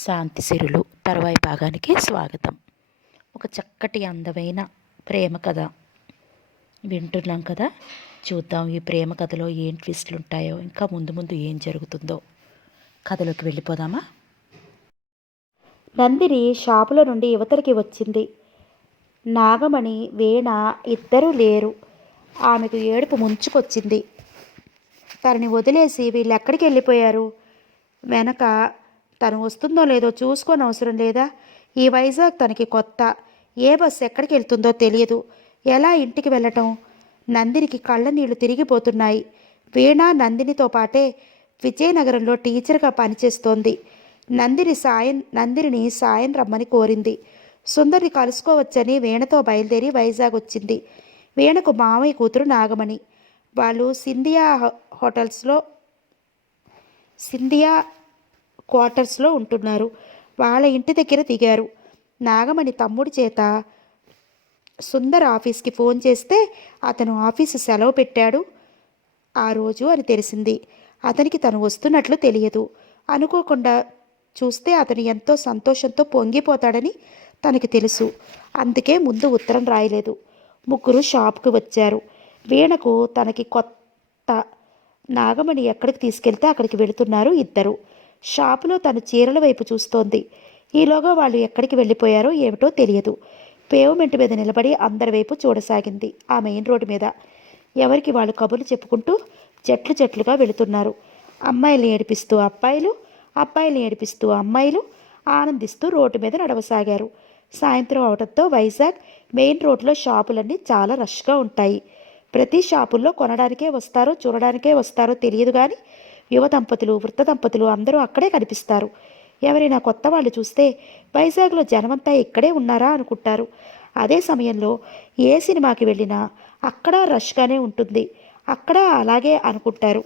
శాంతి సిరులు తర్వాయి భాగానికి స్వాగతం. ఒక చక్కటి అందమైన ప్రేమ కథ వింటున్నాం కదా. చూద్దాం ఈ ప్రేమ కథలో ఏం ట్విస్టులు ఉంటాయో, ఇంకా ముందు ముందు ఏం జరుగుతుందో. కథలోకి వెళ్ళిపోదామా. నందిని షాపులో నుండి యువతలకి వచ్చింది. నాగమణి, వీణ ఇద్దరూ లేరు. ఆమెకు ఏడుపు ముంచుకొచ్చింది. తనని వదిలేసి వీళ్ళు ఎక్కడికి వెళ్ళిపోయారు? వెనక తను వస్తుందో లేదో చూసుకొని అవసరం లేదా? ఈ వైజాగ్ తనకి కొత్త. ఏ బస్సు ఎక్కడికి వెళ్తుందో తెలియదు. ఎలా ఇంటికి వెళ్ళటం? నందినికి కళ్ళ నీళ్లు తిరిగిపోతున్నాయి. వీణ నందినితో పాటే విజయనగరంలో టీచర్గా పనిచేస్తోంది. నందిని సాయం రమ్మని కోరింది. సుందరిని కలుసుకోవచ్చని వీణతో బయలుదేరి వైజాగ్ వచ్చింది. వీణకు మామయ్య కూతురు నాగమణి. వాళ్ళు సింధియా క్వార్టర్స్లో ఉంటున్నారు. వాళ్ళ ఇంటి దగ్గర దిగారు. నాగమణి తమ్ముడి చేత సుందర్ ఆఫీస్కి ఫోన్ చేస్తే అతను ఆఫీసు సెలవు పెట్టాడు ఆ రోజు అని తెలిసింది. అతనికి తను వస్తున్నట్లు తెలియదు. అనుకోకుండా చూస్తే అతను ఎంతో సంతోషంతో పొంగిపోతాడని తనకి తెలుసు. అందుకే ముందు ఉత్తరం రాయలేదు. ముగ్గురు షాప్కి వచ్చారు. వీణకు తనకి కొత్త. నాగమణి ఎక్కడికి తీసుకెళ్తే అక్కడికి వెళుతున్నారు ఇద్దరు. షాపులో తను చీరల వైపు చూస్తోంది. ఈలోగా వాళ్ళు ఎక్కడికి వెళ్ళిపోయారో ఏమిటో తెలియదు. పేవ్మెంట్ మీద నిలబడి అందరి వైపు చూడసాగింది. ఆ మెయిన్ రోడ్డు మీద ఎవరికి వాళ్ళు కబుర్లు చెప్పుకుంటూ జట్లుగా వెళుతున్నారు. అమ్మాయిల్ని ఏడిపిస్తూ అబ్బాయిలు, అబ్బాయిల్ని ఏడిపిస్తూ అమ్మాయిలు ఆనందిస్తూ రోడ్డు మీద నడవసాగారు. సాయంత్రం అవడంతో వైజాగ్ మెయిన్ రోడ్లో షాపులన్నీ చాలా రష్గా ఉంటాయి. ప్రతి షాపుల్లో కొనడానికే వస్తారో చూడడానికే వస్తారో తెలియదు కానీ యువ దంపతులు, వృద్ధ దంపతులు అందరూ అక్కడే కనిపిస్తారు. ఎవరైనా కొత్త వాళ్ళు చూస్తే వైజాగ్లో జనమంతా ఇక్కడే ఉన్నారా అనుకుంటారు. అదే సమయంలో ఏ సినిమాకి వెళ్ళినా అక్కడ రష్గానే ఉంటుంది. అక్కడ అలాగే అనుకుంటారు.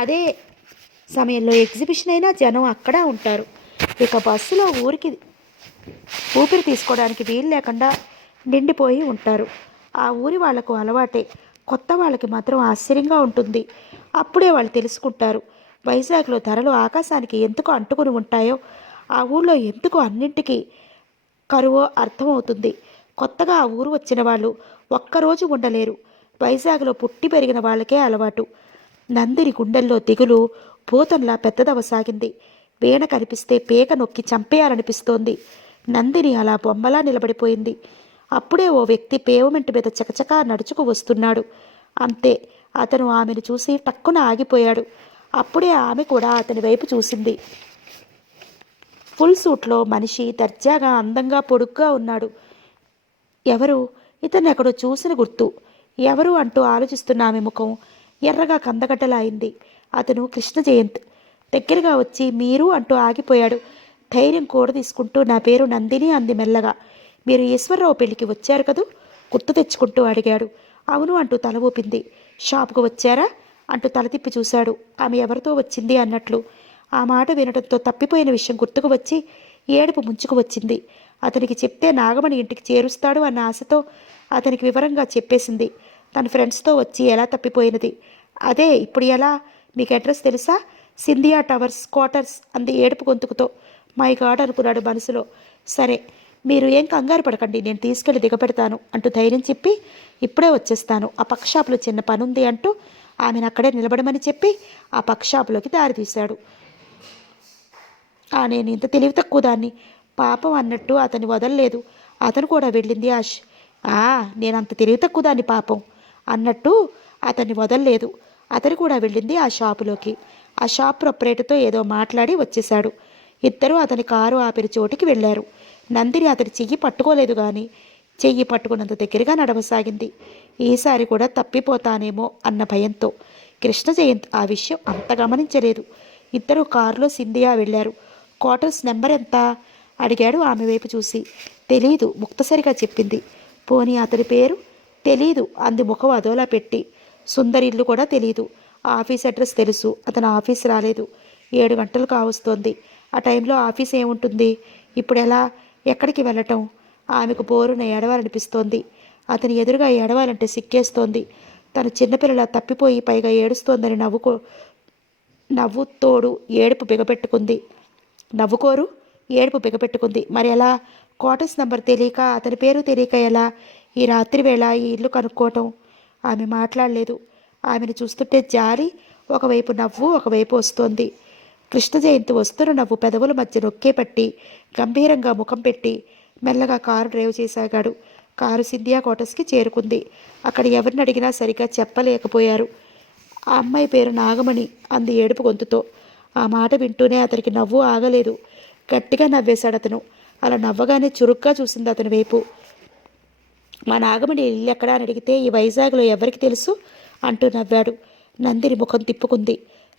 అదే సమయంలో ఎగ్జిబిషన్ అయినా జనం అక్కడ ఉంటారు. ఇక బస్సులో ఊపిరి తీసుకోవడానికి వీలు లేకుండా నిండిపోయి ఉంటారు. ఆ ఊరి వాళ్లకు అలవాటే. కొత్త వాళ్ళకి మాత్రం ఆశ్చర్యంగా ఉంటుంది. అప్పుడే వాళ్ళు తెలుసుకుంటారు వైజాగ్లో ధరలు ఆకాశానికి ఎందుకు అంటుకుని ఉంటాయో, ఆ ఊళ్ళో ఎందుకు అన్నింటికీ కరువో అర్థమవుతుంది. కొత్తగా ఆ ఊరు వచ్చిన వాళ్ళు ఒక్కరోజు ఉండలేరు. వైజాగ్లో పుట్టి పెరిగిన వాళ్ళకే అలవాటు. నందిని గుండెల్లో దిగులు భూతంలా పెద్దదవసాగింది. వీణ కనిపిస్తే పేక నొక్కి చంపేయాలనిపిస్తోంది. నందిని అలా బొమ్మలా నిలబడిపోయింది. అప్పుడే ఓ వ్యక్తి పేవ్మెంట్ మీద చకచకా నడుచుకు వస్తున్నాడు. అంతే, అతను ఆమెను చూసి టక్కున ఆగిపోయాడు. అప్పుడే ఆమె కూడా అతని వైపు చూసింది. ఫుల్ సూట్లో మనిషి దర్జాగా, అందంగా, పొడుగ్గా ఉన్నాడు. ఎవరు? ఇతన్ని ఎక్కడో చూసిన గుర్తు. ఎవరు అంటూ ఆలోచిస్తున్న ఆమె ముఖం ఎర్రగా కందగడ్డలా అయింది. అతను కృష్ణ జయంత్. దగ్గరగా వచ్చి మీరు అంటూ ఆగిపోయాడు. ధైర్యం కూడా తీసుకుంటూ నా పేరు నందిని అంది మెల్లగా. మీరు ఈశ్వరరావు పెళ్లికి వచ్చారు కదూ? గుర్తు తెచ్చుకుంటూ అడిగాడు. అవును అంటూ తల ఊపింది. షాపుకు వచ్చారా అంటూ తల తిప్పి చూశాడు. ఆమె ఎవరితో వచ్చింది అన్నట్లు. ఆ మాట వినడంతో తప్పిపోయిన విషయం గుర్తుకు వచ్చి ఏడుపు ముంచుకు వచ్చింది. అతనికి చెప్తే నాగమణి ఇంటికి చేరుస్తాడు అన్న ఆశతో అతనికి వివరంగా చెప్పేసింది. తన ఫ్రెండ్స్తో వచ్చి ఎలా తప్పిపోయినది. అదే ఇప్పుడు ఎలా? మీకు అడ్రస్ తెలుసా? సింధియా టవర్స్ క్వార్టర్స్ అంది ఏడుపు గొంతుకుతో. మై గాడ్ అనుకున్నాడు మనసులో. సరే, మీరు ఏం కంగారు పడకండి, నేను తీసుకెళ్లి దిగపెడతాను అంటూ ధైర్యం చెప్పి ఇప్పుడే వచ్చేస్తాను. ఆ పక్క షాపులో చిన్న పనుంది అంటూ ఆమెను అక్కడే నిలబడమని చెప్పి ఆ పక్క షాపులోకి దారి తీశాడు. నేను ఇంత తెలివి తక్కువ దాన్ని పాపం అన్నట్టు అతన్ని వదలలేదు. అతను కూడా వెళ్ళింది నేను అంత తెలివి తక్కువ దాన్ని పాపం అన్నట్టు అతన్ని వదలలేదు. అతను కూడా వెళ్ళింది ఆ షాపులోకి. ఆ షాప్ ప్రొపరేటర్తో ఏదో మాట్లాడి వచ్చేశాడు. ఇద్దరూ అతని కారు ఆపిన చోటికి వెళ్ళారు. నందిని అతని చెయ్యి పట్టుకోలేదు కానీ చెయ్యి పట్టుకున్నంత దగ్గరగా నడవసాగింది. ఈసారి కూడా తప్పిపోతానేమో అన్న భయంతో. కృష్ణ జయంత్ ఆ విషయం అంత గమనించలేదు. ఇద్దరు కారులో సింధియా వెళ్ళారు. క్వార్టర్స్ నెంబర్ ఎంత అడిగాడు ఆమె వైపు చూసి. తెలీదు ముక్తసరిగా చెప్పింది. పోనీ అతని పేరు? తెలీదు అంది ముఖం అదోలా పెట్టి. సుందరి ఇల్లు కూడా తెలీదు. ఆఫీస్ అడ్రస్ తెలుసు. అతను ఆఫీస్ రాలేదు. 7 గంటలు కావస్తోంది. ఆ టైంలో ఆఫీస్ ఏముంటుంది? ఇప్పుడు ఎలా? ఎక్కడికి వెళ్ళటం? ఆమెకు బోరున ఏడవాలనిపిస్తోంది. అతని ఎదురుగా ఏడవాలంటే సిక్కేస్తోంది. తను చిన్నపిల్లలా తప్పిపోయి పైగా ఏడుస్తోందని నవ్వుతోడు ఏడుపు బిగపెట్టుకుంది. నవ్వుకోరు? ఏడుపు బిగపెట్టుకుంది. మరి ఎలా? క్వార్టర్స్ నంబర్ తెలియక, అతని పేరు తెలియక ఎలా ఈ రాత్రి వేళ ఈ ఇల్లు కనుక్కోవటం? ఆమె మాట్లాడలేదు. ఆమెను చూస్తుంటే జారి ఒకవైపు నవ్వు ఒకవైపు వస్తోంది. కృష్ణ జయంతి వస్తున్న నవ్వు పెదవుల మధ్య నొక్కే పట్టి గంభీరంగా ముఖం పెట్టి మెల్లగా కారు డ్రైవ్ చేసాగాడు. కారు సింధియా క్వార్టర్స్కి చేరుకుంది. అక్కడ ఎవరిని అడిగినా సరిగ్గా చెప్పలేకపోయారు. ఆ అమ్మాయి పేరు నాగమణి అంది ఏడుపు గొంతుతో. ఆ మాట వింటూనే అతనికి నవ్వు ఆగలేదు. గట్టిగా నవ్వేశాడు అతను. అలా నవ్వగానే చురుగ్గా చూసింది అతని వైపు. మా నాగమణి ఇల్లు ఎక్కడా అని అడిగితే ఈ వైజాగ్లో ఎవరికి తెలుసు అంటూ నవ్వాడు. నందిని ముఖం తిప్పుకుంది.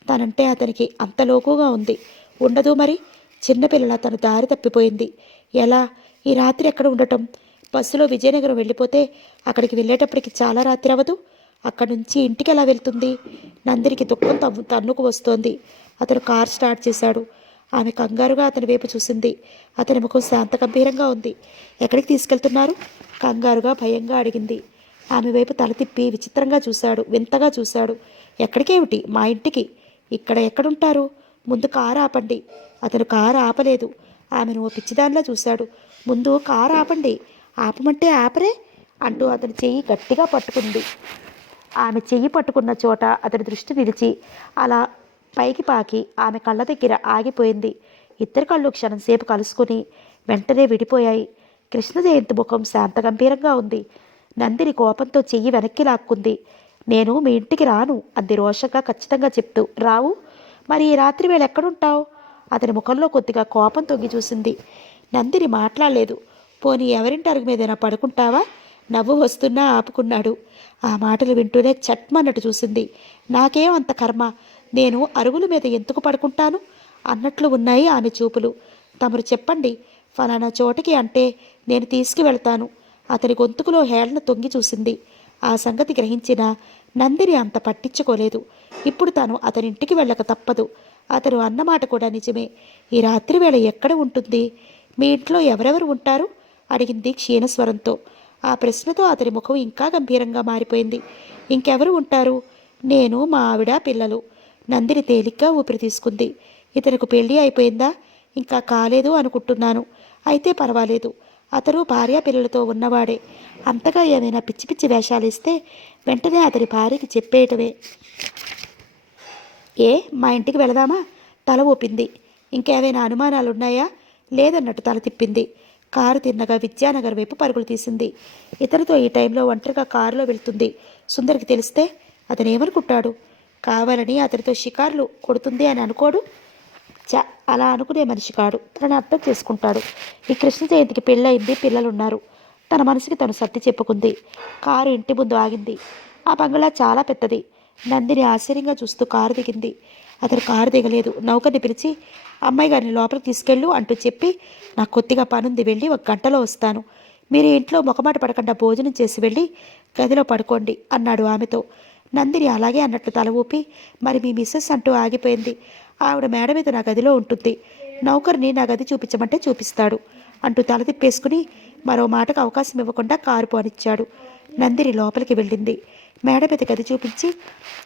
తనంటే అతనికి అంత లోకుగా ఉంది. ఉండదు మరి. చిన్నపిల్లల తను దారి తప్పిపోయింది. ఎలా? ఈ రాత్రి ఎక్కడ ఉండటం? బస్సులో విజయనగరం వెళ్ళిపోతే అక్కడికి వెళ్ళేటప్పటికి చాలా రాత్రి అవ్వదు? అక్కడి నుంచి ఇంటికి ఎలా వెళ్తుంది? నందినికి దుఃఖం తన్నుకు వస్తోంది. అతను కార్ స్టార్ట్ చేశాడు. ఆమె కంగారుగా అతని వైపు చూసింది. అతని ముఖం శాంత గంభీరంగా ఉంది. ఎక్కడికి తీసుకెళ్తున్నారు? కంగారుగా భయంగా అడిగింది. ఆమె వైపు తల తిప్పి విచిత్రంగా చూశాడు, వింతగా చూశాడు. ఎక్కడికేమిటి? మా ఇంటికి. ఇక్కడ ఎక్కడుంటారు? ముందు కారు ఆపండి. అతను కారు ఆపలేదు. ఆమెను ఓ పిచ్చిదానిలా చూశాడు. ముందు కారు ఆపండి. ఆపమంటే ఆపరే అంటూ అతని చెయ్యి గట్టిగా పట్టుకుంది. ఆమె చెయ్యి పట్టుకున్న చోట అతని దృష్టి నిలిచి అలా పైకి పాకి ఆమె కళ్ళ దగ్గర ఆగిపోయింది. ఇద్దరి కళ్ళు క్షణంసేపు కలుసుకుని వెంటనే విడిపోయాయి. కృష్ణ జయంతి ముఖం శాంత గంభీరంగా ఉంది. నందిని కోపంతో చెయ్యి వెనక్కి లాక్కుంది. నేను మీ ఇంటికి రాను అంది రోషంగా ఖచ్చితంగా చెప్తూ. రావు? మరి ఈ రాత్రి వేళ ఎక్కడుంటావు? అతని ముఖంలో కొద్దిగా కోపం తొంగి చూసింది. నందిని మాట్లాడలేదు. పోనీ ఎవరింటి అరుగు మీదైనా పడుకుంటావా? నవ్వు వస్తున్నా ఆపుకున్నాడు. ఆ మాటలు వింటూనే చట్మన్నట్టు చూసింది. నాకేం అంత కర్మ, నేను అరుగుల మీద ఎందుకు పడుకుంటాను అన్నట్లు ఉన్నాయి ఆమె చూపులు. తమరు చెప్పండి, ఫలానా చోటికి అంటే నేను తీసుకువెళ్తాను. అతని గొంతుకులో హేళన తొంగి చూసింది. ఆ సంగతి గ్రహించిన నందిని అంత పట్టించుకోలేదు. ఇప్పుడు తాను అతని ఇంటికి వెళ్ళక తప్పదు. అతను అన్నమాట కూడా నిజమే. ఈ రాత్రి వేళ ఎక్కడ ఉంటుంది? మీ ఇంట్లో ఎవరెవరు ఉంటారు అడిగింది క్షీణస్వరంతో. ఆ ప్రశ్నతో అతని ముఖం ఇంకా గంభీరంగా మారిపోయింది. ఇంకెవరు ఉంటారు? నేను, మా ఆవిడ, పిల్లలు. నందిని తేలిగ్గా ఊపిరి తీసుకుంది. ఇతనికి పెళ్ళి అయిపోయిందా? ఇంకా కాలేదు అనుకుంటున్నాను. అయితే పర్వాలేదు. అతను భార్య పిల్లలతో ఉన్నవాడే. అంతగా ఏమైనా పిచ్చి పిచ్చి వేషాలు ఇస్తే వెంటనే అతని భార్యకి చెప్పేయటమే. ఏ, మా ఇంటికి వెళదామా? తల ఊపింది. ఇంకేమైనా అనుమానాలు ఉన్నాయా? లేదన్నట్టు తల తిప్పింది. కారు తిన్నగా విద్యానగర్ వైపు పరుగులు తీసింది. ఇతనితో ఈ టైంలో ఒంటరిగా కారులో వెళ్తుంది. సుందరికి తెలిస్తే అతను ఏమనుకుంటాడు? కావాలని అతనితో షికారులు కొడుతుంది అని అనుకోడు. అలా అనుకునే మనిషి కాడు. తనని అర్థం చేసుకుంటాడు. ఈ కృష్ణ జయంతికి పెళ్ళయింది, పిల్లలున్నారు. తన మనసుకి తను సర్ది చెప్పుకుంది. కారు ఇంటి ముందు ఆగింది. ఆ బంగ్లా చాలా పెద్దది. నందిని ఆశ్చర్యంగా చూస్తూ కారు దిగింది. అతను కారు దిగలేదు. నౌకర్ని పిలిచి అమ్మాయి గారిని లోపలికి తీసుకెళ్ళు అంటూ చెప్పి, నాకు కొద్దిగా పనుంది, వెళ్ళి 1 గంటలో వస్తాను. మీరు ఇంట్లో మొకమాట పడకుండా భోజనం చేసి వెళ్ళి గదిలో పడుకోండి అన్నాడు ఆమెతో. నందిని అలాగే అన్నట్లు తల ఊపి, మరి మీ మిస్సెస్ అంటూ ఆగిపోయింది. ఆవిడ మేడ మీద నా గదిలో ఉంటుంది. నౌకర్ని నా గది చూపించమంటే చూపిస్తాడు అంటూ తల తిప్పేసుకుని మరో మాటకు అవకాశం ఇవ్వకుండా కారు పోనిచ్చాడు. నందిని లోపలికి వెళ్ళింది. మేడ మీద గది చూపించి,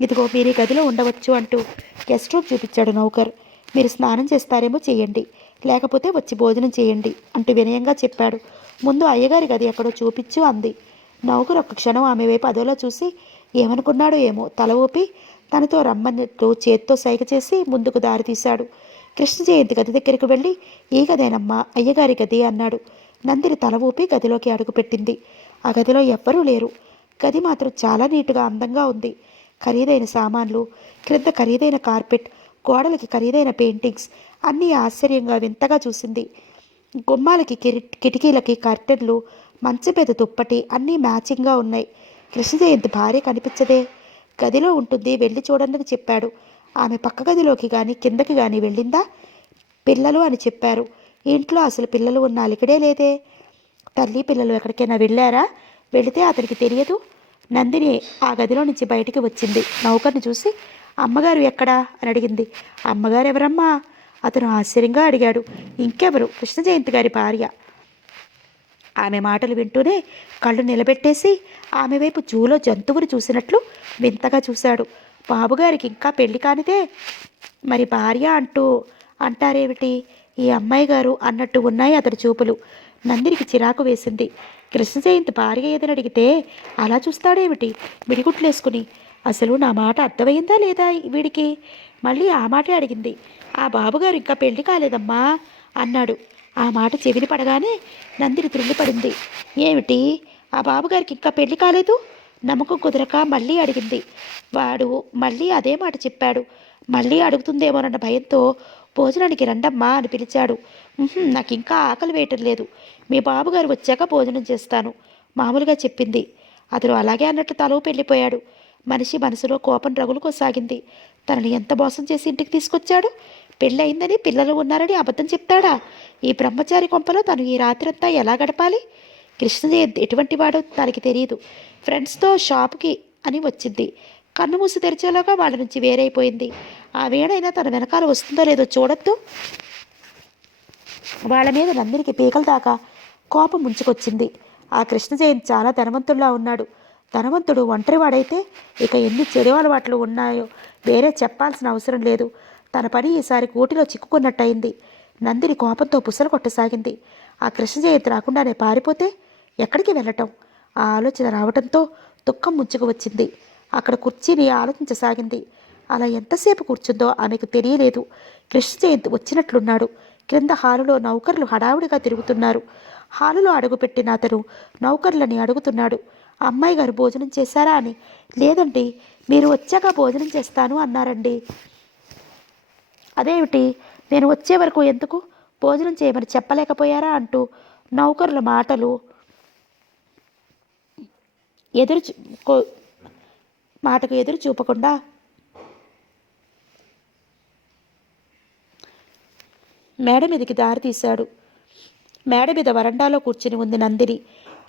ఇదిగో మీరు ఈ గదిలో ఉండవచ్చు అంటూ గెస్ట్ రూమ్ చూపించాడు నౌకర్. మీరు స్నానం చేస్తారేమో చేయండి, లేకపోతే వచ్చి భోజనం చేయండి అంటూ వినయంగా చెప్పాడు. ముందు అయ్యగారి గది ఎక్కడో చూపించు అంది. నౌకర్ ఒక్క క్షణం ఆమె వైపు అదోలా చూసి ఏమనుకున్నాడో ఏమో తల ఊపి తనతో రమ్మన్నట్లు చేత్తో సైగ చేసి ముందుకు దారి తీశాడు. కృష్ణ జయంతి గది దగ్గరికి వెళ్ళి, ఈ గదేనమ్మా అయ్యగారి గది అన్నాడు. నందిని తల ఊపి గదిలోకి అడుగుపెట్టింది. ఆ గదిలో ఎవ్వరూ లేరు. గది మాత్రం చాలా నీటుగా అందంగా ఉంది. ఖరీదైన సామాన్లు, క్రింద ఖరీదైన కార్పెట్, గోడలకి ఖరీదైన పెయింటింగ్స్ అన్నీ ఆశ్చర్యంగా వింతగా చూసింది. గుమ్మాలకి కిటికీలకి కర్టెన్లు, మంచం మీద దుప్పటి అన్నీ మ్యాచింగ్గా ఉన్నాయి. కృష్ణ జయంతి భార్య కనిపించదే. గదిలో ఉంటుంది, వెళ్ళి చూడండి చెప్పాడు. ఆమె పక్క గదిలోకి కానీ కిందకి కానీ వెళ్ళిందా? పిల్లలు అని చెప్పారు. ఇంట్లో అసలు పిల్లలు ఉన్న అలికిడే లేదే. తల్లి పిల్లలు ఎక్కడికైనా వెళ్ళారా? వెళితే అతనికి తెలియదు. నందిని ఆ గదిలో నుంచి బయటికి వచ్చింది. నౌకర్ని చూసి అమ్మగారు ఎక్కడా అని అడిగింది. అమ్మగారు ఎవరమ్మా? అతను ఆశ్చర్యంగా అడిగాడు. ఇంకెవరు, కృష్ణ జయంతి గారి భార్య. ఆమె మాటలు వింటూనే కళ్ళు నిలబెట్టేసి ఆమె వైపు జూలో జంతువుని చూసినట్లు వింతగా చూశాడు. బాబుగారికి ఇంకా పెళ్లి కానిదే, మరి భార్య అంటారేమిటి? ఈ అమ్మాయి గారు అన్నట్టు ఉన్నాయి అతడి చూపులు. నందినికి చిరాకు వేసింది. కృష్ణ జయంతి భార్య ఏదని అడిగితే అలా చూస్తాడేమిటి మిడిగుట్లేసుకుని? అసలు నా మాట అర్థమైందా లేదా వీడికి? మళ్ళీ ఆ మాటే అడిగింది. ఆ బాబుగారు ఇంకా పెళ్లి కాలేదమ్మా అన్నాడు. ఆ మాట చెవిని పడగానే నందిని త్రుళ్ళిపడింది. ఏమిటి, ఆ బాబుగారికి ఇంకా పెళ్లి కాలేదు? నమ్మకం కుదరక మళ్ళీ అడిగింది. వాడు మళ్ళీ అదే మాట చెప్పాడు. మళ్ళీ అడుగుతుందేమోనన్న భయంతో భోజనానికి రండమ్మా అని పిలిచాడు. నాకు ఇంకా ఆకలి వేయటం లేదు, మీ బాబుగారు వచ్చాక భోజనం చేస్తాను మామూలుగా చెప్పింది. అతను అలాగే అన్నట్టు తలవు వెళ్ళిపోయాడు. మనిషి మనసులో కోపం రగులుకోసాగింది. తనని ఎంత మోసం చేసి ఇంటికి తీసుకొచ్చాడు? పెళ్ళయిందని పిల్లలు ఉన్నారని అబద్ధం చెప్తాడా? ఈ బ్రహ్మచారి కొంపలో తను ఈ రాత్రంతా ఎలా గడపాలి? కృష్ణజయంత్ ఎటువంటి వాడో తనకి తెలియదు. ఫ్రెండ్స్తో షాపుకి అని వచ్చింది. కన్ను మూసి తెరిచేలాగా వాళ్ళ నుంచి వేరైపోయింది. ఆ వేడైనా తన వెనకాల వస్తుందో లేదో చూడొద్దు. వాళ్ళ మీద నందినికి పీకల దాకా కోపం ముంచుకొచ్చింది. ఆ కృష్ణ జయంత్ చాలా ధనవంతుల్లా ఉన్నాడు. ధనవంతుడు ఒంటరివాడైతే ఇక ఎన్ని చెడు అలవాట్లు ఉన్నాయో వేరే చెప్పాల్సిన అవసరం లేదు. తన పని ఈసారి కూటిలో చిక్కుకున్నట్టయింది. నందిని కోపంతో పుసలు కొట్టసాగింది. ఆ కృష్ణ జయంత్ రాకుండానే పారిపోతే ఎక్కడికి వెళ్ళటం? ఆ ఆలోచన రావడంతో దుఃఖం ముంచుకు వచ్చింది. అక్కడ కుర్చీని ఆలోచించసాగింది. అలా ఎంతసేపు కూర్చుందో ఆమెకు తెలియలేదు. కృష్ణ జయంత్ వచ్చినట్లున్నాడు. క్రింద హాలులో నౌకర్లు హడావుడిగా తిరుగుతున్నారు. హాలులో అడుగుపెట్టిన అతను నౌకర్లని అడుగుతున్నాడు. అమ్మాయి గారు భోజనం చేశారా అని. లేదండి, మీరు వచ్చాక భోజనం చేస్తాను అన్నారండి. అదేమిటి, నేను వచ్చే వరకు ఎందుకు భోజనం చేయమని చెప్పలేకపోయారా అంటూ నౌకరుల మాటకు ఎదురు చూపకుండా మేడ మీదకి దారి తీశాడు. మేడ మీద వరండాలో కూర్చుని ఉంది నందిని.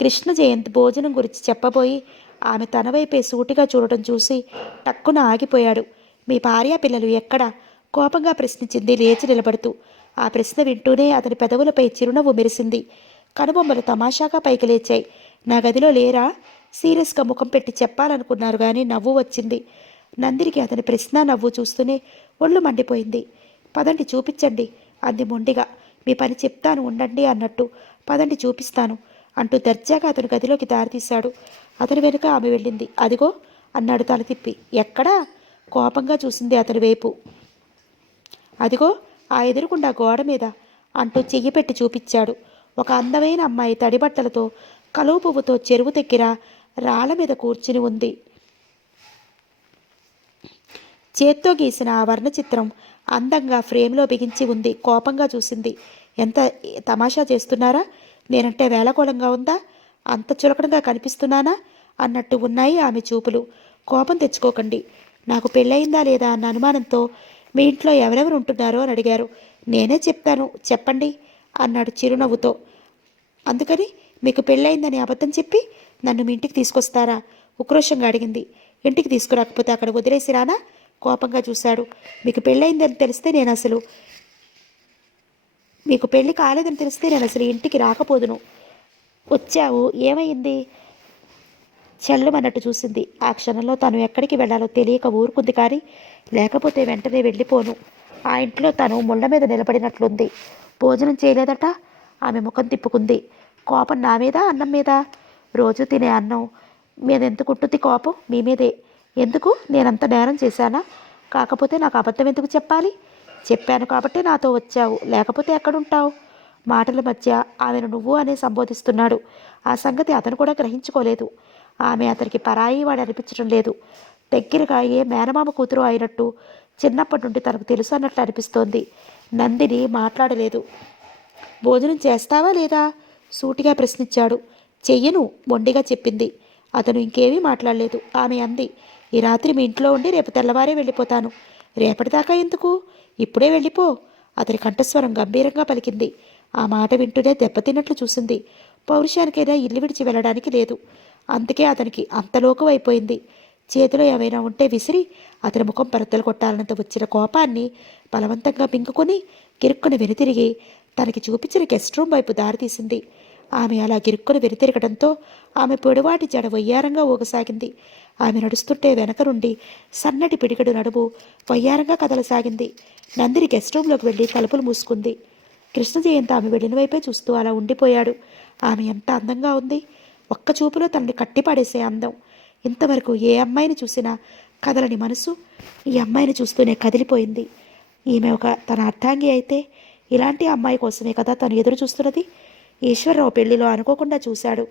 కృష్ణ జయంత్ భోజనం గురించి చెప్పబోయి ఆమె తన వైపే సూటిగా చూడటం చూసి టక్కున ఆగిపోయాడు. మీ భార్య పిల్లలు ఎక్కడా? కోపంగా ప్రశ్నించింది లేచి నిలబడుతూ. ఆ ప్రశ్న వింటూనే అతని పెదవులపై చిరునవ్వు మెరిసింది. కనుబొమ్మలు తమాషాగా పైకి లేచాయి. నా గదిలో లేరా? సీరియస్గా ముఖం పెట్టి చెప్పాలనుకున్నారు కానీ నవ్వు వచ్చింది. నందినికి అతని ప్రశ్న నవ్వు చూస్తూనే ఒళ్ళు మండిపోయింది. పదండి చూపించండి అంది మొండిగా. మీ పని చెప్తాను ఉండండి అన్నట్టు. పదండి చూపిస్తాను అంటూ దర్జాగా అతను గదిలోకి దారితీశాడు. అతని వెనుక ఆమె వెళ్ళింది. అదిగో అన్నాడు తల తిప్పి. ఎక్కడా? కోపంగా చూసింది అతని వైపు. అదిగో ఆ ఎదురుకుండా గోడ మీద అంటూ చెయ్యి పెట్టి చూపించాడు. ఒక అందమైన అమ్మాయి తడిబట్టలతో కలువ పువ్వుతో చెరువు దగ్గర రాళ్ళ మీద కూర్చుని ఉంది. చేత్తో గీసిన ఆ వర్ణ చిత్రం అందంగా ఫ్రేమ్లో బిగించి ఉంది. కోపంగా చూసింది. ఎంత తమాషా చేస్తున్నారా? నేనంటే వేళకోళంగా ఉందా? అంత చులకనగా కనిపిస్తున్నానా అన్నట్టు ఉన్నాయి ఆమె చూపులు. కోపం తెచ్చుకోకండి. నాకు పెళ్ళయిందా లేదా అన్న అనుమానంతో మీ ఇంట్లో ఎవరెవరు ఉంటున్నారో అని అడిగారు. నేనే చెప్తాను, చెప్పండి అన్నాడు చిరునవ్వుతో. అందుకని మీకు పెళ్ళయిందని అబద్ధం చెప్పి నన్ను మీ ఇంటికి తీసుకొస్తారా? ఉక్రోషంగా అడిగింది. ఇంటికి తీసుకురాకపోతే అక్కడ వదిలేసి రానా? కోపంగా చూశాడు. మీకు పెళ్ళయిందని తెలిస్తే మీకు పెళ్ళి కాలేదని తెలిస్తే నేను అసలు ఇంటికి రాకపోదును. వచ్చావు, ఏమైంది? చెల్లమన్నట్టు చూసింది. ఆ క్షణంలో తను ఎక్కడికి వెళ్ళాలో తెలియక ఊరుకుంది. కానీ లేకపోతే వెంటనే వెళ్ళిపోను. ఆ ఇంట్లో తను ముళ్ళ మీద నిలబడినట్లుంది. భోజనం చేయలేదట. ఆమె ముఖం తిప్పుకుంది. కోపం నా మీద, అన్నం మీద? రోజు తినే అన్నం మీద ఎందుకు ఉంటుంది కోపం? మీ మీదే. ఎందుకు? నేనంత నేరం చేశానా? కాకపోతే నాకు అబద్ధం ఎందుకు చెప్పాలి? చెప్పాను కాబట్టి నాతో వచ్చావు, లేకపోతే ఎక్కడుంటావు? మాటల మధ్య ఆమెను నువ్వు అనే సంబోధిస్తున్నాడు. ఆ సంగతి అతను కూడా గ్రహించుకోలేదు. ఆమె అతనికి పరాయి వాడు అనిపించడం లేదు. దగ్గరగా ఏ మేనమామ కూతురు అయినట్టు, చిన్నప్పటి నుండి తనకు తెలుసు అన్నట్లు అనిపిస్తోంది. నందిని మాట్లాడలేదు. భోజనం చేస్తావా లేదా సూటిగా ప్రశ్నించాడు. చెయ్యను మొండిగా చెప్పింది. అతను ఇంకేమీ మాట్లాడలేదు. ఆమె అంది, ఈ రాత్రి మీ ఇంట్లో ఉండి రేపు తెల్లవారే వెళ్ళిపోతాను. రేపటిదాకా ఎందుకు? ఇప్పుడే వెళ్ళిపో. అతని కంఠస్వరం గంభీరంగా పలికింది. ఆ మాట వింటూనే దెబ్బతిన్నట్లు చూసింది. పౌరుషానికైనా ఇల్లు విడిచి వెళ్ళడానికి లేదు. అందుకే అతనికి అంతలోకం అయిపోయింది. చేతిలో ఏమైనా ఉంటే విసిరి అతని ముఖం పరద్దలు కొట్టాలన్నంత వచ్చిన కోపాన్ని బలవంతంగా మింగుకొని గిరుక్కుని వెనుతిరిగి తనకి చూపించిన గెస్ట్ రూమ్ వైపు దారితీసింది. ఆమె అలా గిరుక్కుని వెనుతిరగడంతో ఆమె పొడివాటి జడ వయ్యారంగా ఊగసాగింది. ఆమె నడుస్తుంటే వెనక నుండి సన్నటి పిడికెడు నడుము వయ్యారంగా కదలసాగింది. నందిని గెస్ట్ రూమ్లోకి వెళ్ళి తలుపులు మూసుకుంది. కృష్ణ జయంతి ఆమె వెళ్ళిన వైపే చూస్తూ అలా ఉండిపోయాడు. ఆమె ఎంత అందంగా ఉంది! ఒక్క చూపులో తనని కట్టిపడేసే అందం. ఇంతవరకు ఏ అమ్మాయిని చూసినా కదలని మనసు ఈ అమ్మాయిని చూస్తూనే కదిలిపోయింది. ఈమె తన అర్ధాంగి అయితే ఇలాంటి అమ్మాయి కోసమే కదా తను ఎదురు చూస్తున్నది. ఈశ్వరరావు పెళ్లిలో అనుకోకుండా చూశాడు.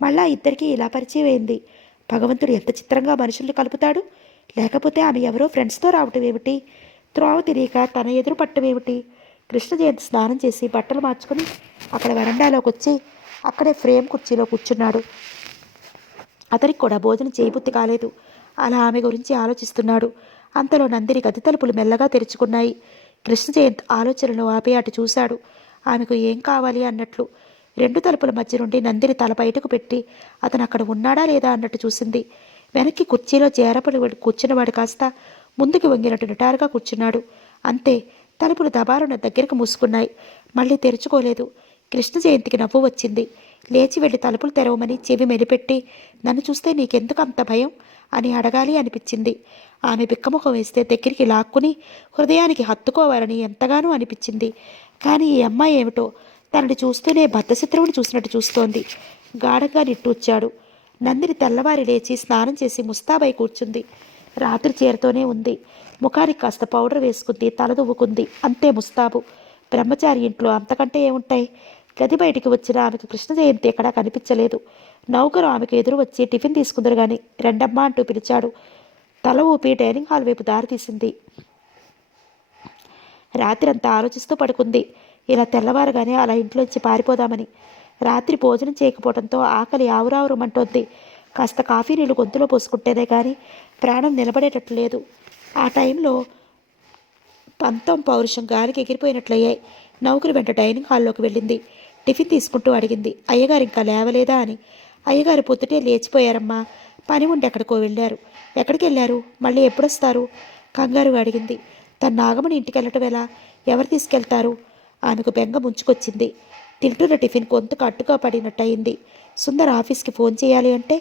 మళ్ళా ఇద్దరికీ ఇలా పరిచయం అయింది. భగవంతుడు ఎంత చిత్రంగా మనుషుల్ని కలుపుతాడు. లేకపోతే ఆమె ఎవరో ఫ్రెండ్స్తో రావటం ఏమిటి? త్రోవ తెలియక తన ఎదురు పట్టం ఏమిటి? కృష్ణ జయంతి స్నానం చేసి బట్టలు మార్చుకుని అక్కడ వరండాలోకి వచ్చి అక్కడే ఫ్రేమ్ కుర్చీలో కూర్చున్నాడు. అతనికి కూడా భోజనం చేయబుద్ధి కాలేదు. అలా ఆమె గురించి ఆలోచిస్తున్నాడు. అంతలో నందిని గది తలుపులు మెల్లగా తెరుచుకున్నాయి. కృష్ణ జయంత్ ఆలోచనలు ఆపి అటు చూశాడు. ఆమెకు ఏం కావాలి అన్నట్లు. రెండు తలుపుల మధ్య నుండి నందిని తల బయటకు పెట్టి అతను అక్కడ ఉన్నాడా లేదా అన్నట్టు చూసింది. వెనక్కి కుర్చీలో చేరపడి కూర్చున్నవాడు కాస్త ముందుకు వంగినట్టు నిటారుగా కూర్చున్నాడు. అంతే, తలుపులు దబారున దగ్గరికి మూసుకున్నాయి. మళ్ళీ తెరుచుకోలేదు. కృష్ణ జయంతికి నవ్వు వచ్చింది. లేచి వెళ్ళి తలుపులు తెరవమని చెవి మెలిపెట్టి, నన్ను చూస్తే నీకెందుకు అంత భయం అని అడగాలి అనిపించింది. ఆమె బిక్కముఖం వేస్తే దగ్గరికి లాక్కుని హృదయానికి హత్తుకోవాలని ఎంతగానో అనిపించింది. కానీ ఈ అమ్మాయి ఏమిటో తనని చూస్తూనే బద్ధశత్రువుని చూసినట్టు చూస్తోంది. గాఢంగా నిట్టూర్చాడు. నందిని తెల్లవారి లేచి స్నానం చేసి ముస్తాబై కూర్చుంది. రాత్రి చీరతోనే ఉంది. ముఖానికి కాస్త పౌడర్ వేసుకుంది, తలదువ్వుకుంది. అంతే ముస్తాబు. బ్రహ్మచారి ఇంట్లో అంతకంటే ఏముంటాయి? గది బయటికి వచ్చిన ఆమెకు కృష్ణ జయంతి ఎక్కడా కనిపించలేదు. నౌకరు ఆమెకు ఎదురు వచ్చి టిఫిన్ తీసుకుందరు గాని రెండమ్మా అంటూ పిలిచాడు. తల ఊపి డైనింగ్ హాల్ వైపు దారి తీసింది. రాత్రి అంతా ఆలోచిస్తూ పడుకుంది. ఇలా తెల్లవారుగానే అలా ఇంట్లోంచి పారిపోదామని. రాత్రి భోజనం చేయకపోవడంతో ఆకలి ఆవురావురమంటోంది. కాస్త కాఫీ నీళ్లు గొంతులో పోసుకుంటేనే కానీ ప్రాణం నిలబడేటట్టు లేదు. ఆ టైంలో పంతం పౌరుషం గాలికి ఎగిరిపోయినట్లయ్యాయి. నౌకరు వెంట డైనింగ్ హాల్లోకి వెళ్ళింది. టిఫిన్ తీసుకుంటూ అడిగింది, అయ్యగారు ఇంకా లేవలేదా అని. అయ్యగారు పొద్దుటే లేచిపోయారమ్మా, పని ఉండి ఎక్కడికో వెళ్ళారు. ఎక్కడికి వెళ్ళారు? మళ్ళీ ఎప్పుడొస్తారు? కంగారుగా అడిగింది. తన నాగమణి ఇంటికి వెళ్ళటం ఎలా? ఎవరు తీసుకెళ్తారు? ఆమెకు బెంగ ముంచుకొచ్చింది. తింటున్న టిఫిన్ గొంతుకు అడ్డుగా పడినట్టయింది. సుందర్ ఆఫీస్కి ఫోన్ చేయాలి అంటే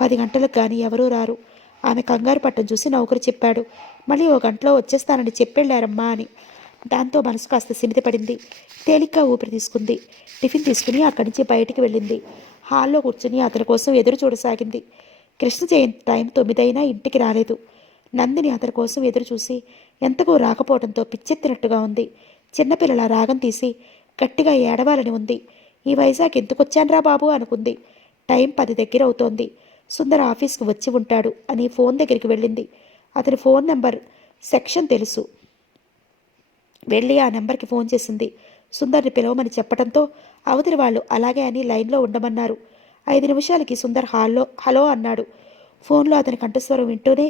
10 గంటలకు కానీ ఎవరూ రారు. ఆమె కంగారు పట్టం చూసి నౌకరు చెప్పాడు, మళ్ళీ 1 గంటలో వచ్చేస్తానని చెప్పెళ్ళారమ్మా అని. దాంతో మనసు కాస్త సిమితపడింది. తేలిగ్గా ఊపిరి తీసుకుంది. టిఫిన్ తీసుకుని అక్కడి నుంచి బయటికి వెళ్ళింది. హాల్లో కూర్చుని అతని కోసం ఎదురు చూడసాగింది. కృష్ణ జయంతి టైం 9 అయినా ఇంటికి రాలేదు. నందిని అతని కోసం ఎదురు చూసి ఎంతకో రాకపోవడంతో పిచ్చెత్తినట్టుగా ఉంది. చిన్నపిల్లల రాగం తీసి గట్టిగా ఏడవాలని ఉంది. ఈ వైజాగ్ ఎందుకొచ్చాన్రా బాబు అనుకుంది. టైం 10 దగ్గర అవుతోంది. సుందర్ ఆఫీస్కి వచ్చి ఉంటాడు అని ఫోన్ దగ్గరికి వెళ్ళింది. అతని ఫోన్ నెంబర్ సెక్షన్ తెలుసు. వెళ్ళి ఆ నెంబర్కి ఫోన్ చేసింది. సుందర్ని పిలవమని చెప్పడంతో అవతలి వాళ్ళు అలాగే అని లైన్లో ఉండమన్నారు. 5 నిమిషాలకి సుందర్ హలో అన్నాడు. ఫోన్లో అతని కంఠస్వరం వింటూనే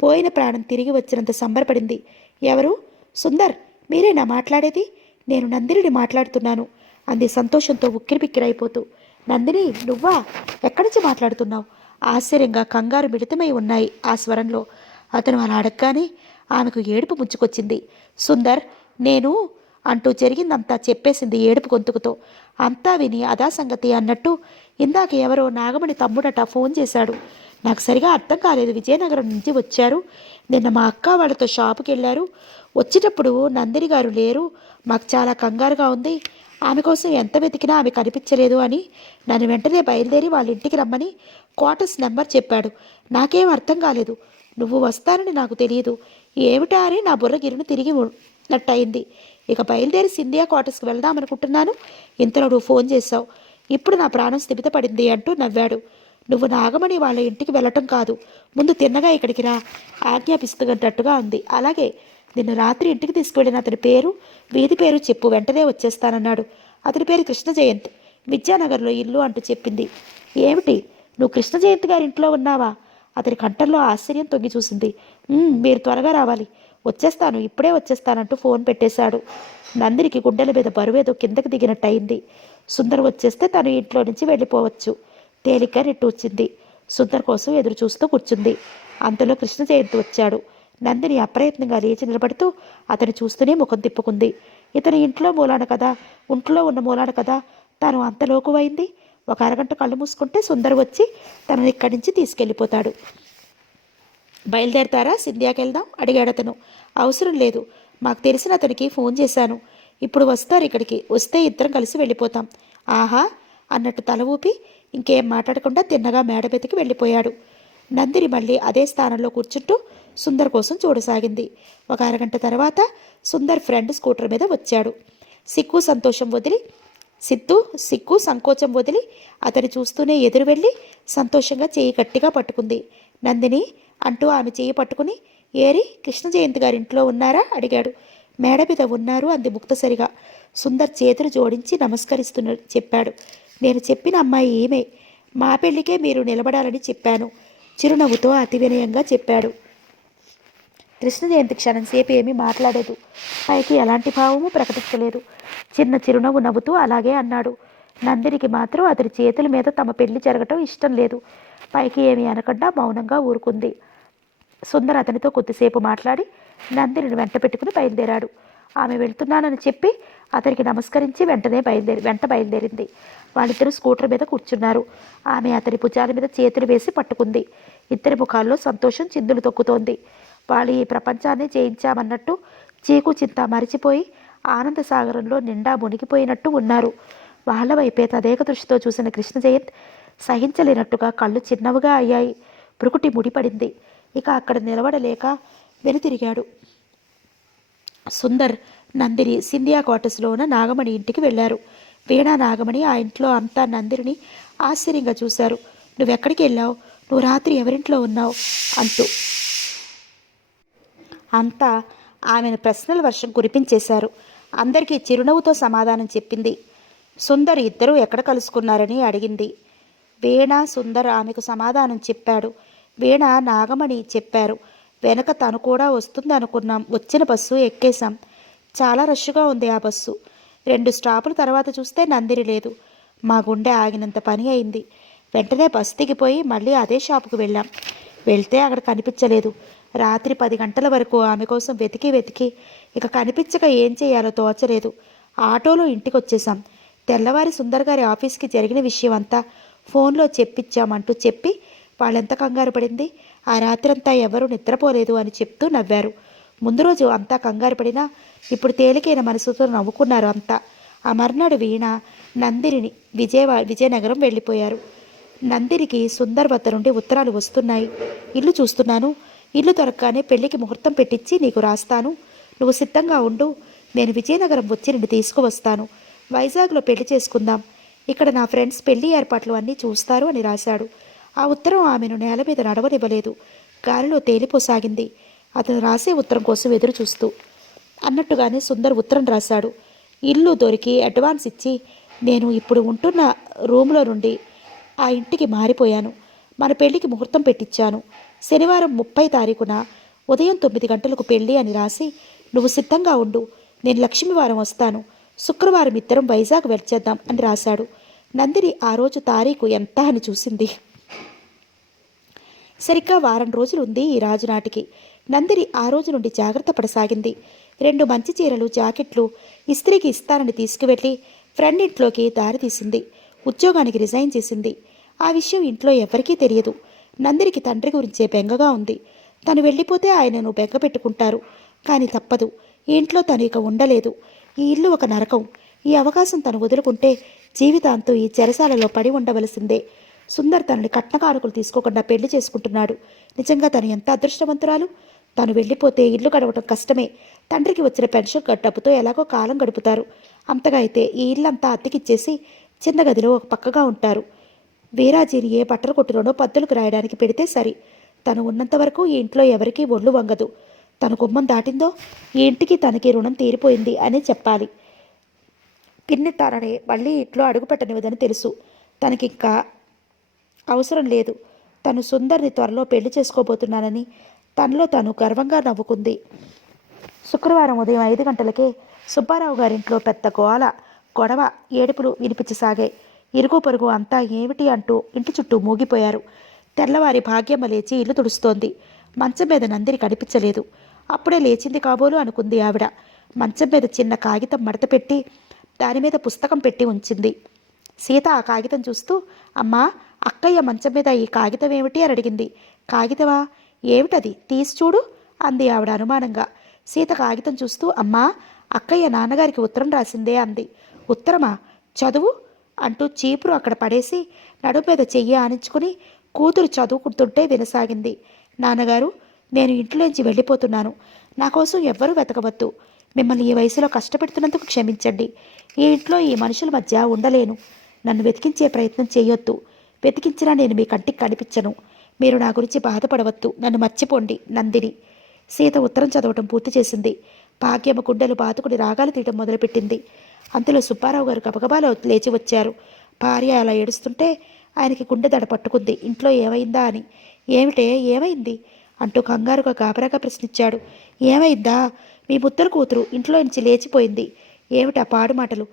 పోయిన ప్రాణం తిరిగి వచ్చినంత సంబరపడింది. ఎవరు? సుందర్, మీరేనా మాట్లాడేది? నేను నందినిని మాట్లాడుతున్నాను అంది సంతోషంతో ఉక్కిరిబిక్కిరైపోతూ. నందిని, నువ్వా? ఎక్కడి నుంచి మాట్లాడుతున్నావు? ఆశ్చర్యంగా కంగారు మిళితమై ఉన్నాయి ఆ స్వరంలో. అతను అలా అడగగానే ఆమెకు ఏడుపు ముంచుకొచ్చింది. సుందర్, నేను అంటూ జరిగిందంతా చెప్పేసింది ఏడుపు గొంతుకుతో. అంతా విని అదా సంగతి అన్నట్టు, ఇందాక ఎవరో నాగమణి తమ్ముడట ఫోన్ చేశాడు. నాకు సరిగా అర్థం కాలేదు. విజయనగరం నుంచి వచ్చారు. నిన్న మా అక్క వాళ్ళతో షాపుకి వెళ్ళారు. వచ్చేటప్పుడు నందిని గారు లేరు. మాకు చాలా కంగారుగా ఉంది. ఆమె కోసం ఎంత వెతికినా ఆమె కనిపించలేదు అని నన్ను వెంటనే బయలుదేరి వాళ్ళ ఇంటికి రమ్మని క్వార్టర్స్ నెంబర్ చెప్పాడు. నాకేం అర్థం కాలేదు. నువ్వు వస్తానని నాకు తెలియదు. ఏమిటా అని నా బుర్ర గిరును తిరిగి ఉన్నట్టయింది. ఇక బయలుదేరి సింధియా క్వార్టర్స్కి వెళ్దామనుకుంటున్నాను. ఇంతలో నువ్వు ఫోన్ చేశావు. ఇప్పుడు నా ప్రాణం స్థిమితపడింది అంటూ నవ్వాడు. నువ్వు నాగమణి వాళ్ళ ఇంటికి వెళ్ళటం కాదు, ముందు తిన్నగా ఇక్కడికి రా ఆజ్ఞాపిస్తున్నట్టుగా ఉంది. అలాగే, నిన్ను రాత్రి ఇంటికి తీసుకువెళ్ళిన అతని పేరు, వీధి పేరు చెప్పు, వెంటనే వచ్చేస్తానన్నాడు. అతని పేరు కృష్ణ జయంత్, విద్యానగర్లో ఇల్లు అంటూ చెప్పింది. ఏమిటి, నువ్వు కృష్ణ జయంత్ గారి ఇంట్లో ఉన్నావా? అతని కంఠంలో ఆశ్చర్యం తొంగి చూసింది. మీరు త్వరగా రావాలి. వచ్చేస్తాను, ఇప్పుడే వచ్చేస్తానంటూ ఫోన్ పెట్టేశాడు. నందినికి గుండెల మీద బరువేదో కిందకి దిగినట్టయింది. సుందర్ వచ్చేస్తే తను ఇంట్లో నుంచి వెళ్ళిపోవచ్చు. తేలిగ్గా నిట్టూర్చింది. సుందర్ కోసం ఎదురు చూస్తూ కూర్చుంది. అంతలో కృష్ణ జయంతి వచ్చాడు. నందిని అప్రయత్నంగా లేచి నిలబడుతూ అతను చూస్తూనే ముఖం తిప్పుకుంది. ఇతను ఇంట్లో ఉన్న మూలాన కదా తను అంత లోకువైంది. ఒక అరగంట కళ్ళు మూసుకుంటే సుందర్ వచ్చి తనని ఇక్కడి నుంచి తీసుకెళ్ళిపోతాడు. బయలుదేరతారా? సింధియాకి వెళ్దాం అడిగాడు అతను. అవసరం లేదు, మాకు తెలిసిన అతనికి ఫోన్ చేశాను. ఇప్పుడు వస్తారు ఇక్కడికి, వస్తే ఇద్దరం కలిసి వెళ్ళిపోతాం. ఆహా అన్నట్టు తల ఊపి ఇంకేం మాట్లాడకుండా తిన్నగా మేడబెతికి వెళ్ళిపోయాడు. నందిని మళ్ళీ అదే స్థానంలో కూర్చుంటూ సుందర్ కోసం చూడసాగింది. ఒక అరగంట తర్వాత సుందర్ ఫ్రెండ్ స్కూటర్ మీద వచ్చాడు. సిగ్గు సంకోచం వదిలి అతని చూస్తూనే ఎదురు వెళ్ళి సంతోషంగా చేయి గట్టిగా పట్టుకుంది. నందిని అంటూ ఆమె చేయి పట్టుకుని, ఏరి కృష్ణ జయంతి గారి ఇంట్లో ఉన్నారా అడిగాడు. మేడ మీద ఉన్నారు అంది ముక్తసరిగా. సుందర్ చేతులు జోడించి నమస్కరిస్తున్న చెప్పాడు. నేను చెప్పిన అమ్మాయి ఈమె. మా పెళ్లికే మీరు నిలబడాలని చెప్పాను, చిరునవ్వుతో అతి వినయంగా చెప్పాడు. కృష్ణ జయంతి క్షణంసేపు ఏమీ మాట్లాడలేదు. పైకి ఎలాంటి భావము ప్రకటించలేదు. చిన్న చిరునవ్వు నవ్వుతూ అలాగే అన్నాడు. నందినికి మాత్రం అతని చేతుల మీద తమ పెళ్లి జరగటం ఇష్టం లేదు. పైకి ఏమీ అనకుండా మౌనంగా ఊరుకుంది. సుందర్ అతనితో కొద్దిసేపు మాట్లాడి నందిని వెంట పెట్టుకుని బయలుదేరాడు. ఆమె వెళ్తున్నానని చెప్పి అతనికి నమస్కరించి వెంట బయలుదేరింది. వాళ్ళిద్దరూ స్కూటర్ మీద కూర్చున్నారు. ఆమె అతని భుజాల మీద చేతులు వేసి పట్టుకుంది. ఇద్దరి ముఖాల్లో సంతోషం చిందులు తొక్కుతోంది. వాళ్ళు ఈ ప్రపంచాన్ని జయించామన్నట్టు చీకు చింత మరిచిపోయి ఆనంద సాగరంలో నిండా మునిగిపోయినట్టు ఉన్నారు. వాళ్ళ వైపే తదేక దృష్టితో చూసిన కృష్ణ జయంత్ సహించలేనట్టుగా కళ్ళు చిన్నవిగా అయ్యాయి. బ్రుకుటి ముడిపడింది. ఇక అక్కడ నిలబడలేక వెనుతిరిగాడు. సుందర్, నందిని సింధియా క్వార్టర్స్లో ఉన్న నాగమణి ఇంటికి వెళ్ళారు. వీణా నాగమణి ఆ ఇంట్లో అంతా నందిని ఆశ్చర్యంగా చూశారు. నువ్వెక్కడికి వెళ్ళావు? నువ్వు రాత్రి ఎవరింట్లో ఉన్నావు అంటూ అంతా ఆమెను ప్రశ్నల వర్షం కురిపించేశారు. అందరికీ చిరునవ్వుతో సమాధానం చెప్పింది. సుందర్ ఇద్దరూ ఎక్కడ కలుసుకున్నారని అడిగింది. వీణ, సుందర్ ఆమెకు సమాధానం చెప్పాడు. వీణ నాగమణి చెప్పారు. వెనక తను కూడా వస్తుంది అనుకున్నాం. వచ్చిన బస్సు ఎక్కేశాం. చాలా రష్గా ఉంది ఆ బస్సు. 2 స్టాపుల తర్వాత చూస్తే నందిని లేదు. మా గుండె ఆగినంత పని అయింది. వెంటనే బస్సు దిగిపోయి మళ్ళీ అదే షాపుకు వెళ్ళాం. వెళ్తే అక్కడ కనిపించలేదు. రాత్రి 10 గంటల వరకు ఆమె కోసం వెతికి ఇక కనిపించక ఏం చేయాలో తోచలేదు. ఆటోలో ఇంటికి వచ్చేసాం. తెల్లవారి సుందర్ గారి ఆఫీస్కి జరిగిన విషయం అంతా ఫోన్లో చెప్పిచ్చామంటూ చెప్పి వాళ్ళెంత కంగారు పడింది. ఆ రాత్రంతా ఎవరూ నిద్రపోలేదు అని చెప్తూ నవ్వారు. ముందు రోజు అంతా కంగారు పడినా ఇప్పుడు తేలికైన మనసుతో నవ్వుకున్నారు అంతా. ఆ మర్నాడు వీణ, నందిని విజయనగరం వెళ్ళిపోయారు. నందినికి సుందర్ వద్ద నుండి ఉత్తరాలు వస్తున్నాయి. ఇల్లు చూస్తున్నాను. ఇల్లు దొరకగానే పెళ్లికి ముహూర్తం పెట్టించి నీకు రాస్తాను. నువ్వు సిద్ధంగా ఉండు. నేను విజయనగరం వచ్చి నిన్ను తీసుకువస్తాను. వైజాగ్లో పెళ్లి చేసుకుందాం. ఇక్కడ నా ఫ్రెండ్స్ పెళ్లి ఏర్పాట్లు అన్నీ చూస్తారు అని రాశాడు. ఆ ఉత్తరం ఆమెను నేల మీద నడవనివ్వలేదు. గాలిలో తేలిపోసాగింది. అతను రాసే ఉత్తరం కోసం ఎదురు చూస్తూ. అన్నట్టుగానే సుందర్ ఉత్తరం రాశాడు. ఇల్లు దొరికి అడ్వాన్స్ ఇచ్చి నేను ఇప్పుడు ఉంటున్న రూమ్లో నుండి ఆ ఇంటికి మారిపోయాను. మన పెళ్లికి ముహూర్తం పెట్టించాను. శనివారం 30 తారీఖున ఉదయం 9 గంటలకు పెళ్ళి అని రాసి నువ్వు సిద్ధంగా ఉండు. నేను లక్ష్మీవారం వస్తాను. శుక్రవారం ఇద్దరం వైజాగ్ వెళ్ళేద్దాం అని రాశాడు. నందిని ఆ రోజు తారీఖు ఎంత అని చూసింది. సరిగ్గా వారం రోజులు ఉంది ఈ రాజునాటికి. నందిని ఆ రోజు నుండి జాగ్రత్త పడసాగింది. 2 మంచి చీరలు, జాకెట్లు ఇస్త్రీకి ఇస్తానని తీసుకువెళ్ళి ఫ్రెండ్ ఇంట్లోకి దారి తీసింది. ఉద్యోగానికి రిజైన్ చేసింది. ఆ విషయం ఇంట్లో ఎవరికీ తెలియదు. నందినికి తండ్రి గురించే బెంగగా ఉంది. తను వెళ్ళిపోతే ఆయనను బెంగ పెట్టుకుంటారు. కానీ తప్పదు. ఈ ఇంట్లో తను ఇక ఉండలేదు. ఈ ఇల్లు ఒక నరకం. ఈ అవకాశం తను వదులుకుంటే జీవితాంతం ఈ చెరసాలలో పడి ఉండవలసిందే. సుందర్ తనని కట్నకానుకలు తీసుకోకుండా పెళ్లి చేసుకుంటున్నాడు. నిజంగా తను ఎంత అదృష్టవంతురాలు. తను వెళ్ళిపోతే ఇల్లు గడవటం కష్టమే. తండ్రికి వచ్చిన పెన్షన్ డబ్బుతో ఎలాగో కాలం గడుపుతారు. అంతగా అయితే ఈ ఇల్లంతా అద్దెకిచ్చేసి చిన్న గదిలో ఒక పక్కగా ఉంటారు. వీరాజీని ఏ బట్టల కొట్టులోనో పద్దులకు రాయడానికి పెడితే సరి. తను ఉన్నంత వరకు ఈ ఇంట్లో ఎవరికీ ఒళ్ళు వంగదు. తన గుమ్మం దాటిందో ఈ ఇంటికి తనకి రుణం తీరిపోయింది అని చెప్పాలి. పిన్ని తనని మళ్ళీ ఇంట్లో అడుగుపెట్టనివదని తెలుసు. తనకింకా అవసరం లేదు. తను సుందర్ని త్వరలో పెళ్లి చేసుకోబోతున్నానని తనలో తను గర్వంగా నవ్వుకుంది. శుక్రవారం ఉదయం 5 గంటలకే సుబ్బారావు గారింట్లో పెద్ద గొడవ, ఏడుపులు వినిపించసాగాయి. ఇరుగు పొరుగు అంతా ఏమిటి అంటూ ఇంటి చుట్టూ మూగిపోయారు. తెల్లవారి భాగ్యమ్మ లేచి ఇల్లు తుడుస్తోంది. మంచం మీద నందిని కనిపించలేదు. అప్పుడే లేచింది కాబోలు అనుకుంది ఆవిడ. మంచం మీద చిన్న కాగితం మడత పెట్టి దానిమీద పుస్తకం పెట్టి ఉంచింది. సీత ఆ కాగితం చూస్తూ, అమ్మా, అక్కయ్య మంచం మీద ఈ కాగితం ఏమిటి అని అడిగింది. కాగితమా? ఏమిటది? తీసి చూడు అంది ఆవిడ అనుమానంగా. సీత కాగితం చూస్తూ, అమ్మా, అక్కయ్య నాన్నగారికి ఉత్తరం రాసిందే అంది. ఉత్తరమా? చదువు అంటూ చీపురు అక్కడ పడేసి నడుం మీద చెయ్యి ఆనించుకుని కూతురు చదువుకుంటుంటే వినసాగింది. నాన్నగారు, నేను ఇంట్లోంచి వెళ్ళిపోతున్నాను. నా కోసం ఎవ్వరూ వెతకవద్దు. మిమ్మల్ని ఈ వయసులో కష్టపెడుతున్నందుకు క్షమించండి. ఈ ఇంట్లో ఈ మనుషుల మధ్య ఉండలేను. నన్ను వెతికించే ప్రయత్నం చేయొద్దు. వెతికించినా నేను మీ కంటికి కనిపించను. మీరు నా గురించి బాధపడవద్దు. నన్ను మర్చిపోండి. నందిని. సీత ఉత్తరం చదవటం పూర్తి చేసింది. భాగ్యమ్మ గుండెలు బాతుకుని రాగాలు తీయటం మొదలుపెట్టింది. అంతలో సుబ్బారావు గారు గబగబాలో లేచి వచ్చారు. భార్య అలా ఏడుస్తుంటే ఆయనకి గుండె దడ పట్టుకుంది. ఇంట్లో ఏమైందా అని. ఏమిటే, ఏమైంది అంటూ కంగారుగా గాబరాగా ప్రశ్నించాడు. ఏమైందా? మీ ముద్దరు కూతురు ఇంట్లో నుంచి లేచిపోయింది. ఏమిటా పాడు మాటలు?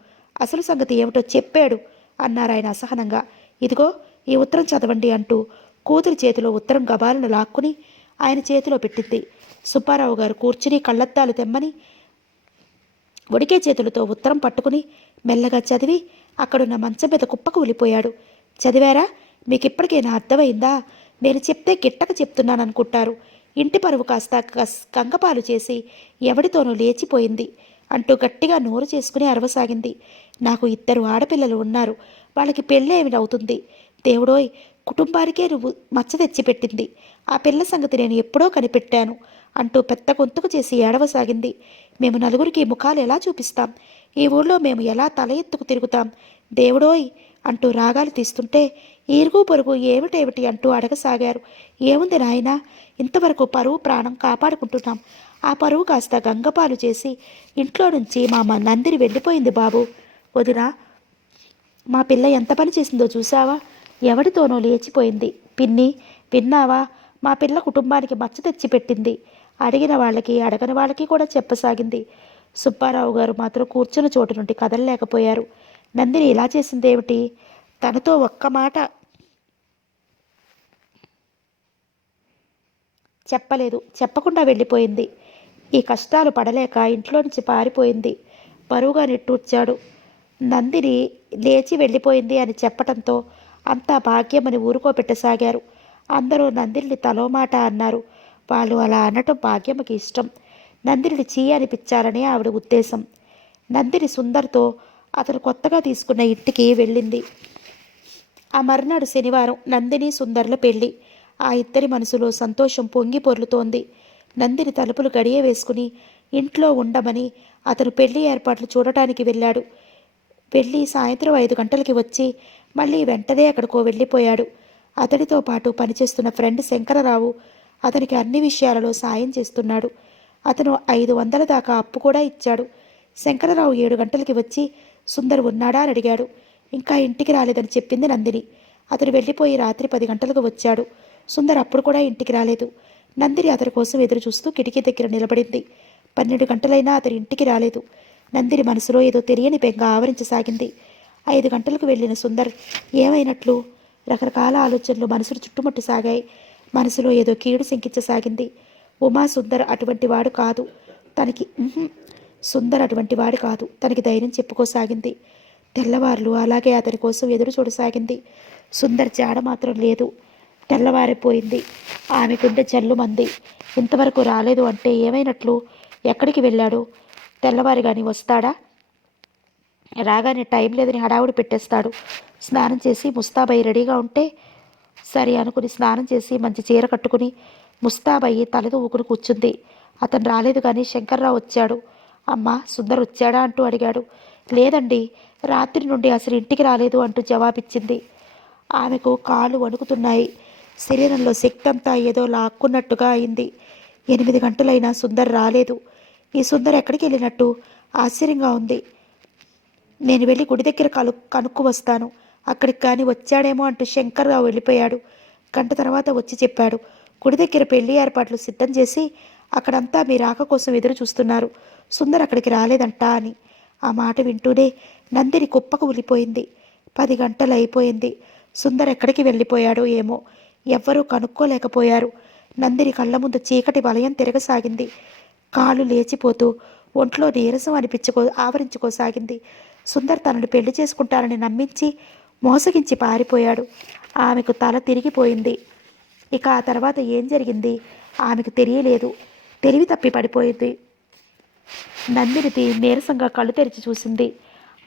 అసలు సంగతి ఏమిటో చెప్పాడు అన్నారు ఆయన అసహనంగా. ఇదిగో ఈ ఉత్తరం చదవండి అంటూ కూతురి చేతిలో ఉత్తరం గబాలను లాక్కుని ఆయన చేతిలో పెట్టింది. సుబ్బారావు గారు కూర్చుని కళ్ళద్దాలు తెమ్మని వడికే చేతులతో ఉత్తరం పట్టుకుని మెల్లగా చదివి అక్కడున్న మంచం మీద కుప్పకు ఉలిపోయాడు. చదివారా? మీకు ఇప్పటికైనా అర్థమైందా? నేను చెప్తే గిట్టక చెప్తున్నాననుకుంటారు. ఇంటి పరువు కాస్త కంగపాలు చేసి ఎవడితోనూ లేచిపోయింది అంటూ గట్టిగా నోరు చేసుకుని అరవసాగింది. నాకు 2 ఆడపిల్లలు ఉన్నారు. వాళ్ళకి పెళ్ళేమి అవుతుంది? దేవుడోయ్, కుటుంబానికే నువ్వు మచ్చ తెచ్చిపెట్టింది. ఆ పిల్ల సంగతి నేను ఎప్పుడో కనిపెట్టాను అంటూ పెద్ద గొంతుకు చేసి ఏడవసాగింది. మేము నలుగురికి ముఖాలు ఎలా చూపిస్తాం? ఈ ఊళ్ళో మేము ఎలా తల ఎత్తుకు తిరుగుతాం? దేవుడోయ్ అంటూ రాగాలు తీస్తుంటే ఈరుగు పొరుగు ఏమిటేమిటి అంటూ అడగసాగారు. ఏముంది నాయనా, ఇంతవరకు పరువు ప్రాణం కాపాడుకుంటున్నాం. ఆ పరువు కాస్త గంగపాలు చేసి ఇంట్లో నుంచి మా నందిని వెళ్ళిపోయింది బాబు. వదినా, మా పిల్ల ఎంత పని చేసిందో చూసావా? ఎవడితోనో లేచిపోయింది. పిన్ని, విన్నావా? మా పిల్ల కుటుంబానికి మచ్చ తెచ్చిపెట్టింది. అడిగిన వాళ్ళకి అడగని వాళ్ళకి కూడా చెప్పసాగింది. సుబ్బారావు గారు మాత్రం కూర్చున్న చోటు నుండి కదలలేకపోయారు. నందిని ఇలా చేసిందేమిటి? తనతో ఒక్క మాట చెప్పలేదు. చెప్పకుండా వెళ్ళిపోయింది. ఈ కష్టాలు పడలేక ఇంట్లో నుంచి పారిపోయింది. బరువుగా నిట్టూర్చాడు. నందిని లేచి వెళ్ళిపోయింది అని చెప్పటంతో అంతా భాగ్యమని ఊరుకోబెట్టసాగారు. అందరూ నందిని తలో మాట అన్నారు. వాళ్ళు అలా అనటం భాగ్యమ్మకి ఇష్టం. నందిని చీ అనిపించాలని ఆవిడ ఉద్దేశం. నందిని సుందర్తో అతను కొత్తగా తీసుకున్న ఇంటికి వెళ్ళింది. ఆ మర్నాడు శనివారం నందిని సుందర్ల పెళ్లి. ఆ ఇద్దరి మనసులో సంతోషం పొంగి పొర్లుతోంది. నందిని తలుపులు గడియ వేసుకుని ఇంట్లో ఉండమని అతను పెళ్లి ఏర్పాట్లు చూడటానికి వెళ్ళాడు. వెళ్ళి సాయంత్రం 5 గంటలకి వచ్చి మళ్ళీ వెంటనే ఎక్కడికో వెళ్ళిపోయాడు. అతడితో పాటు పనిచేస్తున్న ఫ్రెండ్ శంకరరావు అతనికి అన్ని విషయాలలో సాయం చేస్తున్నాడు. అతను 500 దాకా అప్పు కూడా ఇచ్చాడు. శంకరరావు 7 గంటలకి వచ్చి సుందర్ ఉన్నాడా అని అడిగాడు. ఇంకా ఇంటికి రాలేదని చెప్పింది నందిని. అతను వెళ్ళిపోయి రాత్రి 10 గంటలకు వచ్చాడు. సుందర్ అప్పుడు కూడా ఇంటికి రాలేదు. నందిని అతని కోసం ఎదురు చూస్తూ కిటికీ దగ్గర నిలబడింది. 12 గంటలైనా అతని ఇంటికి రాలేదు. నందిని మనసులో ఏదో తెలియని బెంగ ఆవరించసాగింది. 5 గంటలకు వెళ్ళిన సుందర్ ఏమైనట్లు? రకరకాల ఆలోచనలు మనసును చుట్టుముట్టసాగాయి. మనసులో ఏదో కీడు శంకించసాగింది. సుందర్ అటువంటి వాడు కాదు. సుందర్ అటువంటి వాడు కాదు. తనకి ధైర్యం చెప్పుకోసాగింది. తెల్లవారులు అలాగే అతని కోసం ఎదురు చూడసాగింది. సుందర్ జాడ మాత్రం లేదు. తెల్లవారిపోయింది. ఆమె గుండె జల్లుమంది. ఇంతవరకు రాలేదు అంటే ఏమైనట్లు? ఎక్కడికి వెళ్ళాడు? తెల్లవారి కానీ వస్తాడా? రాగానే టైం లేదని హడావుడి పెట్టేస్తాడు. స్నానం చేసి ముస్తాబయ్యి రెడీగా ఉంటే సరే అనుకుని స్నానం చేసి మంచి చీర కట్టుకుని ముస్తాబయ్యి తలతో ఊకుని కూర్చుంది. అతను రాలేదు కానీ శంకర్రావు వచ్చాడు. అమ్మ, సుందర్ వచ్చాడా అంటూ అడిగాడు. లేదండి, రాత్రి నుండి అసలు ఇంటికి రాలేదు అంటూ జవాబిచ్చింది. ఆమెకు కాళ్ళు వణుకుతున్నాయి. శరీరంలో శక్తి అంతా ఏదో లాక్కున్నట్టుగా అయింది. 8 గంటలైనా సుందర్ రాలేదు. ఈ సుందర్ ఎక్కడికి వెళ్ళినట్టు ఆశ్చర్యంగా ఉంది. నేను వెళ్ళి గుడి దగ్గర కనుక్కు వస్తాను. అక్కడికి కానీ వచ్చాడేమో అంటూ శంకర్రావు వెళ్ళిపోయాడు. గంట తర్వాత వచ్చి చెప్పాడు. గుడి దగ్గర పెళ్లి ఏర్పాట్లు సిద్ధం చేసి అక్కడంతా మీ రాక కోసం ఎదురు చూస్తున్నారు. సుందర్ అక్కడికి రాలేదంట అని. ఆ మాట వింటూనే నందిని కుప్పకు ఉలిపోయింది. 10 గంటలు అయిపోయింది. సుందర్ ఎక్కడికి వెళ్ళిపోయాడో ఏమో. ఎవ్వరూ కనుక్కోలేకపోయారు. నందిని కళ్ళ ముందు చీకటి వలయం తిరగసాగింది. కాళ్ళు లేచిపోతూ ఒంట్లో నీరసం ఆవరించుకోసాగింది. సుందర్ తనను పెళ్లి చేసుకుంటానని నమ్మించి మోసగించి పారిపోయాడు. ఆమెకు తల తిరిగిపోయింది. ఇక ఆ తర్వాత ఏం జరిగింది ఆమెకు తెలియలేదు. తెలివి తప్పి పడిపోయింది. నందిని నీరసంగా కళ్ళు తెరిచి చూసింది.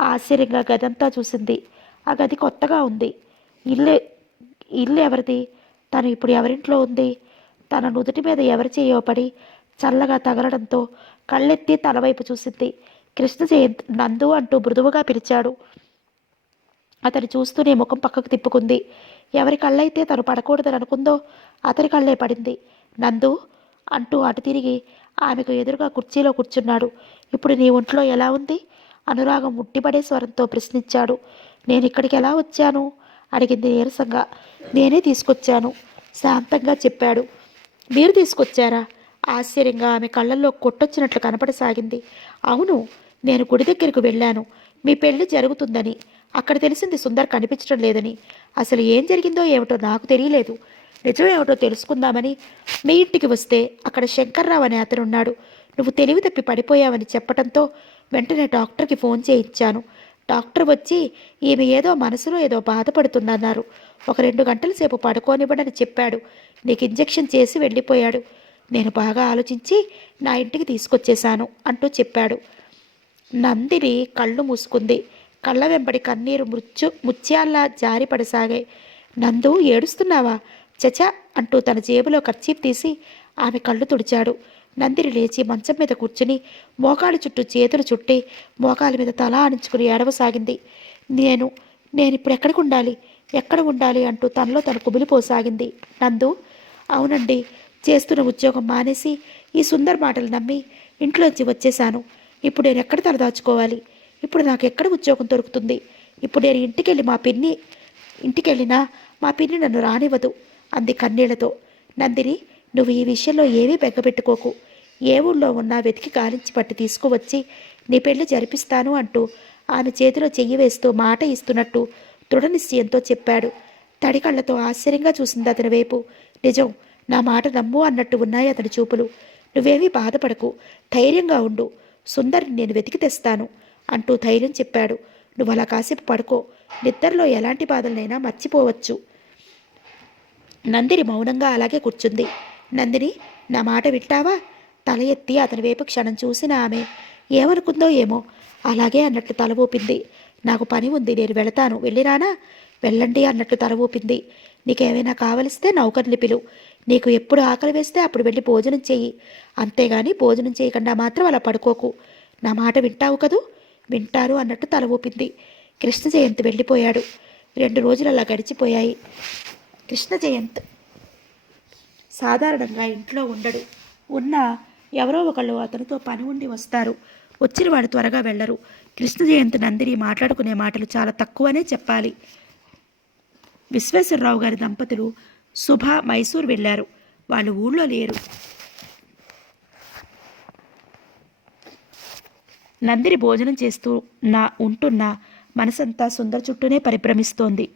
ఆశ్చర్యంగా గదంతా చూసింది. ఆ గది కొత్తగా ఉంది. ఇల్లు ఇల్లు ఎవరిది? తను ఇప్పుడు ఎవరింట్లో ఉంది? తన నుదుటి మీద ఎవరి చేయో పడి చల్లగా తగలడంతో కళ్ళెత్తి తలవైపు చూసింది. కృష్ణ జయంత్ నందు అంటూ మృదువుగా పిలిచాడు. అతను చూస్తూనే ముఖం పక్కకు తిప్పుకుంది. ఎవరి కళ్ళైతే తను పడకూడదని అనుకుందో అతని కళ్ళే పడింది. నందు అంటూ అటు తిరిగి ఆమెకు ఎదురుగా కుర్చీలో కూర్చున్నాడు. ఇప్పుడు నీ ఒంట్లో ఎలా ఉంది? అనురాగం ఉట్టిపడే స్వరంతో ప్రశ్నించాడు. నేను ఇక్కడికి ఎలా వచ్చాను? అడిగింది నీరసంగా. నేనే తీసుకొచ్చాను శాంతంగా చెప్పాడు. మీరు తీసుకొచ్చారా? ఆశ్చర్యంగా ఆమె కళ్ళల్లో కొట్టొచ్చినట్లు కనపడసాగింది. అవును, నేను గుడి దగ్గరకు వెళ్ళాను మీ పెళ్లి జరుగుతుందని. అక్కడ తెలిసింది సుందర్ కనిపించడం లేదని. అసలు ఏం జరిగిందో ఏమిటో నాకు తెలియలేదు. నిజమేమిటో తెలుసుకుందామని మీ ఇంటికి వస్తే అక్కడ శంకర్రావు అనే అతను ఉన్నాడు. నువ్వు తెలివి తప్పి పడిపోయావని చెప్పడంతో వెంటనే డాక్టర్కి ఫోన్ చేయించాను. డాక్టర్ వచ్చి ఈమె ఏదో మనసులో ఏదో బాధపడుతుందన్నారు. ఒక 2 గంటల సేపు పడుకోనివ్వడని చెప్పాడు. నీకు ఇంజెక్షన్ చేసి వెళ్ళిపోయాడు. నేను బాగా ఆలోచించి నా ఇంటికి తీసుకొచ్చేశాను అంటూ చెప్పాడు. నందిని కళ్ళు మూసుకుంది. కళ్ళ వెంబడి కన్నీరు ముత్యాల్లా జారిపడసాగాయి. నందు, ఏడుస్తున్నావా? చచ అంటూ తన జేబులో కర్చీఫ్ తీసి ఆమె కళ్ళు తుడిచాడు. నందిని లేచి మంచం మీద కూర్చుని మోకాళ్ళ చుట్టూ చేతులు చుట్టి మోకాల మీద తల ఆనించుకుని ఏడవసాగింది. నేను నేనిప్పుడు ఎక్కడ ఉండాలి అంటూ తనలో తను కుమిలిపోసాగింది. నందు, అవునండి, చేస్తున్న ఉద్యోగం మానేసి ఈ సుందర్ మాటలు నమ్మి ఇంట్లోంచి వచ్చేశాను. ఇప్పుడు నేను ఎక్కడ తలదాచుకోవాలి? ఇప్పుడు నాకు ఎక్కడ ఉద్యోగం దొరుకుతుంది? ఇప్పుడు నేను ఇంటికెళ్ళినా మా పిన్ని నన్ను రానివ్వదు అంది కన్నీళ్లతో. నందిని, నువ్వు ఈ విషయంలో ఏమీ బెంగపెట్టుకోకు. ఏ ఊళ్ళో ఉన్నా వెతికి గాలించి పట్టి తీసుకువచ్చి నీ పెళ్లి జరిపిస్తాను అంటూ ఆమె చేతిలో చెయ్యి వేస్తూ మాట ఇస్తున్నట్టు దృఢ నిశ్చయంతో చెప్పాడు. తడికళ్లతో ఆశ్చర్యంగా చూసింది అతని వైపు. నిజం, నా మాట నమ్ము అన్నట్టు ఉన్నాయి అతని చూపులు. నువ్వేమీ బాధపడకు, ధైర్యంగా ఉండు. సుందర్ని నేను వెతికి తెస్తాను అంటూ ధైర్యం చెప్పాడు. నువ్వు అలా కాసేపు పడుకో. నిద్రలో ఎలాంటి బాధలనైనా మర్చిపోవచ్చు. నందిని మౌనంగా అలాగే కూర్చుంది. నందిని, నా మాట వింటావా? తల ఎత్తి అతని వైపు క్షణం చూసిన ఆమె ఏమనుకుందో ఏమో అలాగే అన్నట్లు తల ఊపింది. నాకు పని ఉంది, నేను వెళతాను, వెళ్ళిరానా? వెళ్ళండి అన్నట్లు తల ఊపింది. నీకేమైనా కావలిస్తే నౌకర్ని పిలు. నీకు ఎప్పుడు ఆకలి వేస్తే అప్పుడు వెళ్ళి భోజనం చెయ్యి. అంతేగాని భోజనం చేయకుండా మాత్రం అలా పడుకోకు. నా మాట వింటావు కదూ? వింటారు అన్నట్టు తల ఊపింది. కృష్ణ జయంత్ వెళ్ళిపోయాడు. 2 రోజులు అలా గడిచిపోయాయి. కృష్ణ జయంత్ సాధారణంగా ఇంట్లో ఉండడు. ఉన్నా ఎవరో ఒకళ్ళు అతనితో పని ఉండి వస్తారు. వచ్చిన వాడు త్వరగా వెళ్ళరు. కృష్ణ జయంత్ నందిని మాట్లాడుకునే మాటలు చాలా తక్కువనే చెప్పాలి. విశ్వేశ్వరరావు గారి దంపతులు శుభ మైసూర్ వెళ్ళారు. వాళ్ళు ఊళ్ళో లేరు. నందిని భోజనం చేస్తూ ఉంటున్న మనసంతా సుందర్ చుట్టూనే పరిభ్రమిస్తోంది.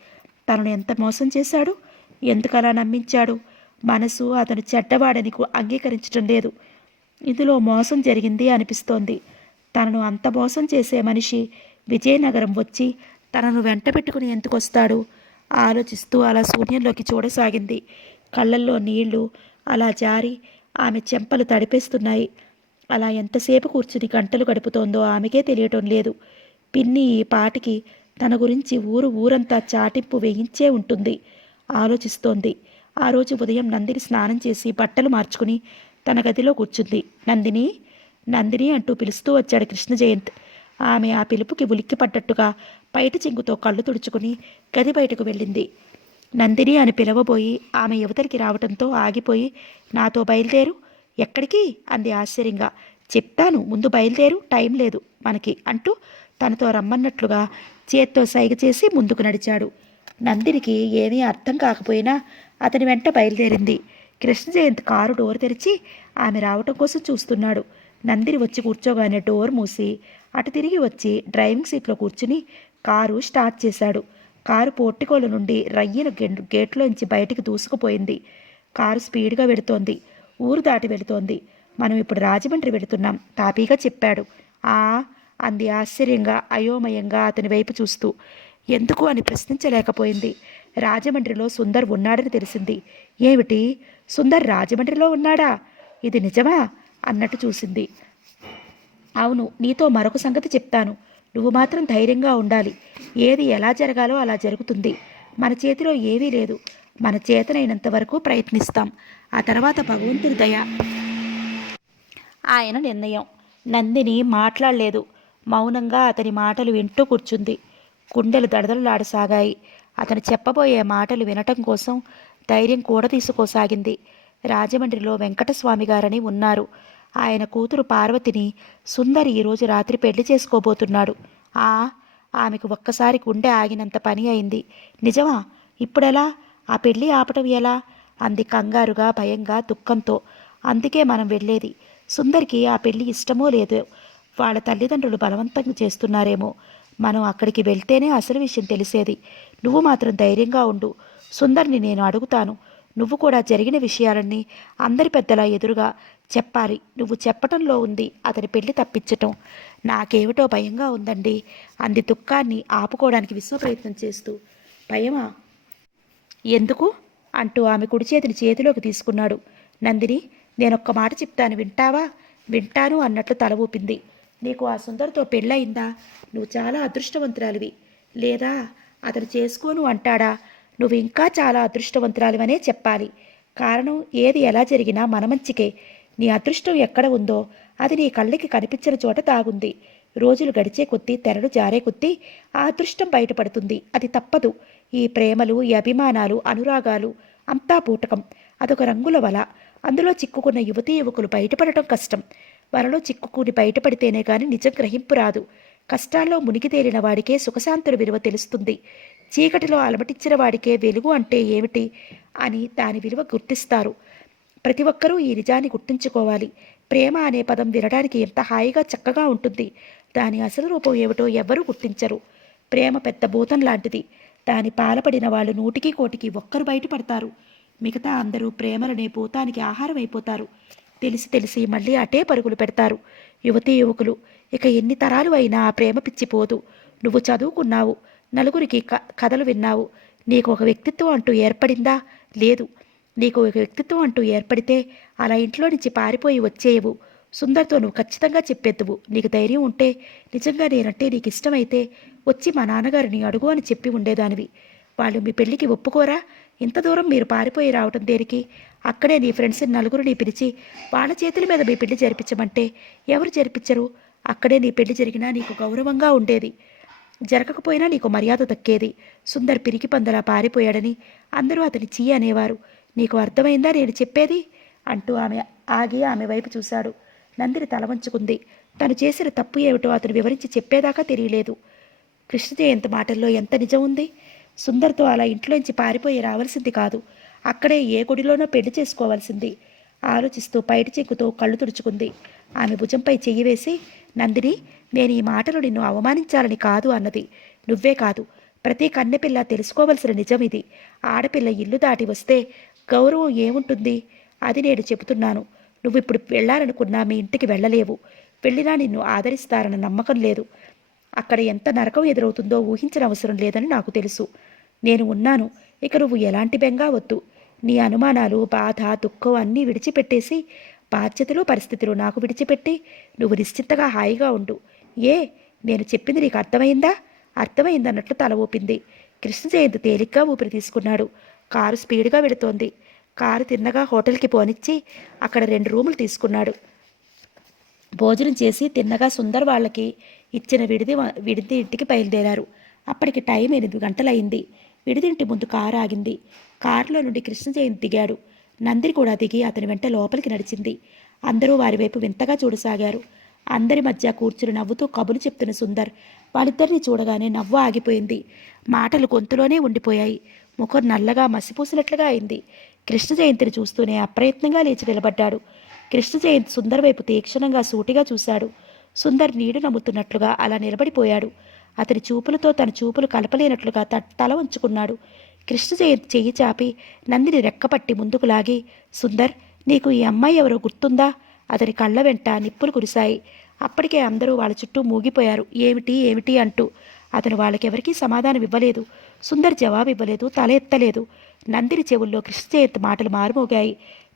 తనను ఎంత మోసం చేశాడు? ఎందుకలా నమ్మించాడు? మనసు అతను చెడ్డవాడని అంగీకరించడం లేదు. ఇందులో మోసం జరిగింది అనిపిస్తోంది. తనను అంత మోసం చేసే మనిషి విజయనగరం వచ్చి తనను వెంట పెట్టుకుని ఎందుకు వస్తాడు? ఆలోచిస్తూ అలా శూన్యంలోకి చూడసాగింది. కళ్ళల్లో నీళ్లు అలా జారి ఆమె చెంపలు తడిపేస్తున్నాయి. అలా ఎంతసేపు కూర్చుని గంటలు గడుపుతోందో ఆమెకే తెలియటం లేదు. పిన్ని ఈ పాటికి తన గురించి ఊరంతా చాటింపు వేయించే ఉంటుంది. ఆలోచిస్తోంది. ఆ రోజు ఉదయం నందిని స్నానం చేసి బట్టలు మార్చుకుని తన గదిలో కూర్చుంది. నందిని, నందిని అంటూ పిలుస్తూ వచ్చాడు కృష్ణ జయంత్. ఆమె ఆ పిలుపుకి ఉలిక్కి పడ్డట్టుగా పైట చెంగుతో కళ్ళు తుడుచుకుని గది బయటకు వెళ్ళింది. నందిని అని పిలవబోయి ఆమె యువతలికి రావటంతో ఆగిపోయి, నాతో బయలుదేరు. ఎక్కడికి? అంది ఆశ్చర్యంగా. చెప్తాను, ముందు బయలుదేరు, టైం లేదు మనకి అంటూ తనతో రమ్మన్నట్లుగా చేత్తో సైగ చేసి ముందుకు నడిచాడు. నందినికి ఏమీ అర్థం కాకపోయినా అతని వెంట బయలుదేరింది. కృష్ణ జయంత్ కారు డోర్ తెరిచి ఆమె రావటం కోసం చూస్తున్నాడు. నందిని వచ్చి కూర్చోగానే డోర్ మూసి అటు తిరిగి వచ్చి డ్రైవింగ్ సీట్లో కూర్చుని కారు స్టార్ట్ చేశాడు. కారు పోర్టికోల నుండి రయ్యన గేట్లోంచి బయటికి దూసుకుపోయింది. కారు స్పీడ్గా వెళుతోంది. ఊరు దాటి వెళుతోంది. మనం ఇప్పుడు రాజమండ్రి వెళుతున్నాం, తాపీగా చెప్పాడు. అంది ఆశ్చర్యంగా అయోమయంగా అతని వైపు చూస్తూ. ఎందుకు అని ప్రశ్నించలేకపోయింది. రాజమండ్రిలో సుందర్ ఉన్నాడని తెలిసింది. ఏమిటి, సుందర్ రాజమండ్రిలో ఉన్నాడా? ఇది నిజమా అన్నట్టు చూసింది. అవును, నీతో మరొక సంగతి చెప్తాను. నువ్వు మాత్రం ధైర్యంగా ఉండాలి. ఏది ఎలా జరగాలో అలా జరుగుతుంది. మన చేతిలో ఏమీ లేదు. మన చేతనైనంత వరకు ప్రయత్నిస్తాం. ఆ తర్వాత భగవంతుడి దయ. ఆయన నిర్ణయం. నందిని మాట్లాడలేదు. మౌనంగా అతని మాటలు వింటూ కూర్చుంది. గుండెలు దడదడలాడసాగాయి. అతను చెప్పబోయే మాటలు వినటం కోసం ధైర్యం కూడా తీసుకోసాగింది. రాజమండ్రిలో వెంకటస్వామి గారని ఉన్నారు. ఆయన కూతురు పార్వతిని సుందర్ ఈరోజు రాత్రి పెళ్లి చేసుకోబోతున్నాడు. ఆ ఆమెకు ఒక్కసారి గుండె ఆగినంత పని అయింది. నిజమా? ఇప్పుడెలా? ఆ పెళ్లి ఆపటం ఎలా? అంది కంగారుగా, భయంగా, దుఃఖంతో. అందుకే మనం వెళ్ళేది. సుందర్కి ఆ పెళ్లి ఇష్టమో లేదో వాళ్ళ తల్లిదండ్రులు బలవంతం చేస్తున్నారేమో. మనం అక్కడికి వెళ్తేనే అసలు విషయం తెలిసేది. నువ్వు మాత్రం ధైర్యంగా ఉండు. సుందర్ని నేను అడుగుతాను. నువ్వు కూడా జరిగిన విషయాలన్నీ అందరి పెద్దల ఎదురుగా చెప్పాలి. నువ్వు చెప్పటంలో ఉంది అతని పెళ్లి తప్పించటం. నాకేమిటో భయంగా ఉందండి అంది దుఃఖాన్ని ఆపుకోవడానికి విశ్వప్రయత్నం చేస్తూ. భయమా? ఎందుకు? అంటూ ఆమె కుడి చేతిని చేతిలోకి తీసుకున్నాడు. నందిని, నేనొక్క మాట చెప్తాను, వింటావా? వింటాను అన్నట్లు తల ఊపింది. నీకు ఆ సుందరితో పెళ్ళయిందా? నువ్వు చాలా అదృష్టవంతురాలివి. లేదా అతను చేసుకోను అంటాడా? నువ్వు ఇంకా చాలా అదృష్టవంతురాలివనే చెప్పాలి. కారణం ఏది ఎలా జరిగినా మన మంచికే. నీ అదృష్టం ఎక్కడ ఉందో అది నీ కళ్ళకి కనిపించిన చోట దాగుంది. రోజులు గడిచే కొద్దీ, తెరలు జారే కొద్దీ ఆ అదృష్టం బయటపడుతుంది. అది తప్పదు. ఈ ప్రేమలు, ఈ అభిమానాలు, అనురాగాలు అంతా పూటకం. అదొక రంగుల వల. అందులో చిక్కుకున్న యువతీ యువకులు బయటపడటం కష్టం. వలలో చిక్కుకుని బయటపడితేనే గాని నిజం గ్రహింపు రాదు. కష్టాల్లో మునిగి తేలిన వాడికే సుఖశాంతుల విలువ తెలుస్తుంది. చీకటిలో అలమటించిన వాడికే వెలుగు అంటే ఏమిటి అని దాని విలువ గుర్తిస్తారు. ప్రతి ఒక్కరూ ఈ నిజాన్ని గుర్తుంచుకోవాలి. ప్రేమ అనే పదం వినడానికి ఎంత హాయిగా, చక్కగా ఉంటుంది. దాని అసలు రూపం ఏమిటో ఎవ్వరూ గుర్తించరు. ప్రేమ పెద్ద భూతం లాంటిది. దాని పాలపడిన వాళ్ళు 100కి 1కి ఒక్కరు బయటపడతారు. మిగతా అందరూ ప్రేమలనే భూతానికి ఆహారం అయిపోతారు. తెలిసి తెలిసి మళ్ళీ అటే పరుగులు పెడతారు యువతీ యువకులు. ఇక ఎన్ని తరాలు అయినా ఆ ప్రేమ పిచ్చిపోదు. నువ్వు చదువుకున్నావు, నలుగురికి కథలు విన్నావు. నీకు ఒక వ్యక్తిత్వం అంటూ ఏర్పడిందా? లేదు. నీకు ఒక వ్యక్తిత్వం అంటూ ఏర్పడితే అలా ఇంట్లో నుంచి పారిపోయి వచ్చేయవు. సుందర్తో నువ్వు ఖచ్చితంగా చెప్పేద్దువు. నీకు ధైర్యం ఉంటే, నిజంగా నేనంటే నీకు ఇష్టమైతే వచ్చి మా నాన్నగారిని అడుగు అని చెప్పి ఉండేదానివి. వాళ్ళు మీ పెళ్లికి ఒప్పుకోరా? ఇంత దూరం మీరు పారిపోయి రావటం దేనికి? అక్కడే నీ ఫ్రెండ్స్ని నలుగురిని పిలిచి వాళ్ళ చేతుల మీద మీ పెళ్లి జరిపించమంటే ఎవరు జరిపించరు? అక్కడే నీ పెళ్లి జరిగినా నీకు గౌరవంగా ఉండేది. జరగకపోయినా నీకు మర్యాద దక్కేది. సుందర్ పిరికి పందలా పారిపోయాడని అందరూ అతని చీ అనేవారు. నీకు అర్థమైందా నేను చెప్పేది? అంటూ ఆమె వైపు చూశాడు. నందిని తల వంచుకుంది. తను చేసిన తప్పు ఏమిటో అతను వివరించి చెప్పేదాకా తెలియలేదు. కృష్ణ జయంత్ మాటల్లో ఎంత నిజం ఉంది? సుందర్తో అలా ఇంట్లోంచి పారిపోయి రావాల్సింది కాదు. అక్కడే ఏ గుడిలోనో పెళ్లి చేసుకోవాల్సింది. ఆలోచిస్తూ పైటి చెక్కుతో కళ్ళు తుడుచుకుంది. ఆమె భుజంపై చెయ్యి వేసి, నందిని, నేను ఈ మాటలు నిన్ను అవమానించాలని కాదు అన్నది. నువ్వే కాదు, ప్రతి కన్నెపిల్ల తెలుసుకోవలసిన నిజం ఇది. ఆడపిల్ల ఇల్లు దాటి వస్తే గౌరవం ఏముంటుంది? అది నేను చెబుతున్నాను. నువ్వు ఇప్పుడు వెళ్ళాలనుకున్నా మీ ఇంటికి వెళ్ళలేవు. వెళ్ళినా నిన్ను ఆదరిస్తారన్న నమ్మకం లేదు. అక్కడ ఎంత నరకం ఎదురవుతుందో ఊహించిన అవసరం లేదని నాకు తెలుసు. నేను ఉన్నాను. ఇక నువ్వు ఎలాంటి బెంగా వద్దు. నీ అనుమానాలు, బాధ, దుఃఖం అన్నీ విడిచిపెట్టేసి, బాధ్యతలు, పరిస్థితులు నాకు విడిచిపెట్టి నువ్వు నిశ్చింతగా హాయిగా ఉండు. ఏ, నేను చెప్పింది నీకు అర్థమైందా? అర్థమైందన్నట్లు తల ఊపింది. కృష్ణ జయంతి తేలిగ్గా ఊపిరి తీసుకున్నాడు. కారు స్పీడ్గా వెళుతోంది. కారు తిన్నగా హోటల్కి పోనిచ్చి అక్కడ 2 రూములు తీసుకున్నాడు. భోజనం చేసి తిన్నగా సుందర్ వాళ్ళకి ఇచ్చిన విడిది ఇంటికి బయలుదేరారు. అప్పటికి టైం 8 గంటలయింది. విడిదింటి ముందు కారు ఆగింది. కారులో నుండి కృష్ణ జయంతి దిగాడు. నందిని కూడా దిగి అతని వెంట లోపలికి నడిచింది. అందరూ వారి వైపు వింతగా చూడసాగారు. అందరి మధ్య కూర్చుని నవ్వుతూ కబులు చెప్తున్న సుందర్ వాళ్ళిద్దరిని చూడగానే నవ్వు ఆగిపోయింది. మాటలు గొంతులోనే ఉండిపోయాయి. ముఖం నల్లగా మసిపూసినట్లుగా అయింది. కృష్ణ జయంతిని చూస్తూనే అప్రయత్నంగా లేచి నిలబడ్డాడు. కృష్ణ జయంతి సుందర్ వైపు తీక్షణంగా సూటిగా చూశాడు. సుందర్ నీడు నమ్ముతున్నట్లుగా అలా నిలబడిపోయాడు. అతని చూపులతో తన చూపులు కలపలేనట్లుగా తల వంచుకున్నాడు. కృష్ణ జయంతి చెయ్యి చాపి నందిని రెక్కపట్టి ముందుకు లాగి, సుందర్, నీకు ఈ అమ్మాయి ఎవరో గుర్తుందా? అతని కళ్ళ వెంట నిప్పులు కురిశాయి. అప్పటికే అందరూ వాళ్ళ చుట్టూ మూగిపోయారు. ఏమిటి ఏమిటి అంటూ. అతను వాళ్ళకెవరికీ సమాధానం ఇవ్వలేదు. సుందర్ జవాబు ఇవ్వలేదు, తల ఎత్తలేదు. నందిని చెవుల్లో కృష్ణ జయంతి మాటలు మారుమోగాయి.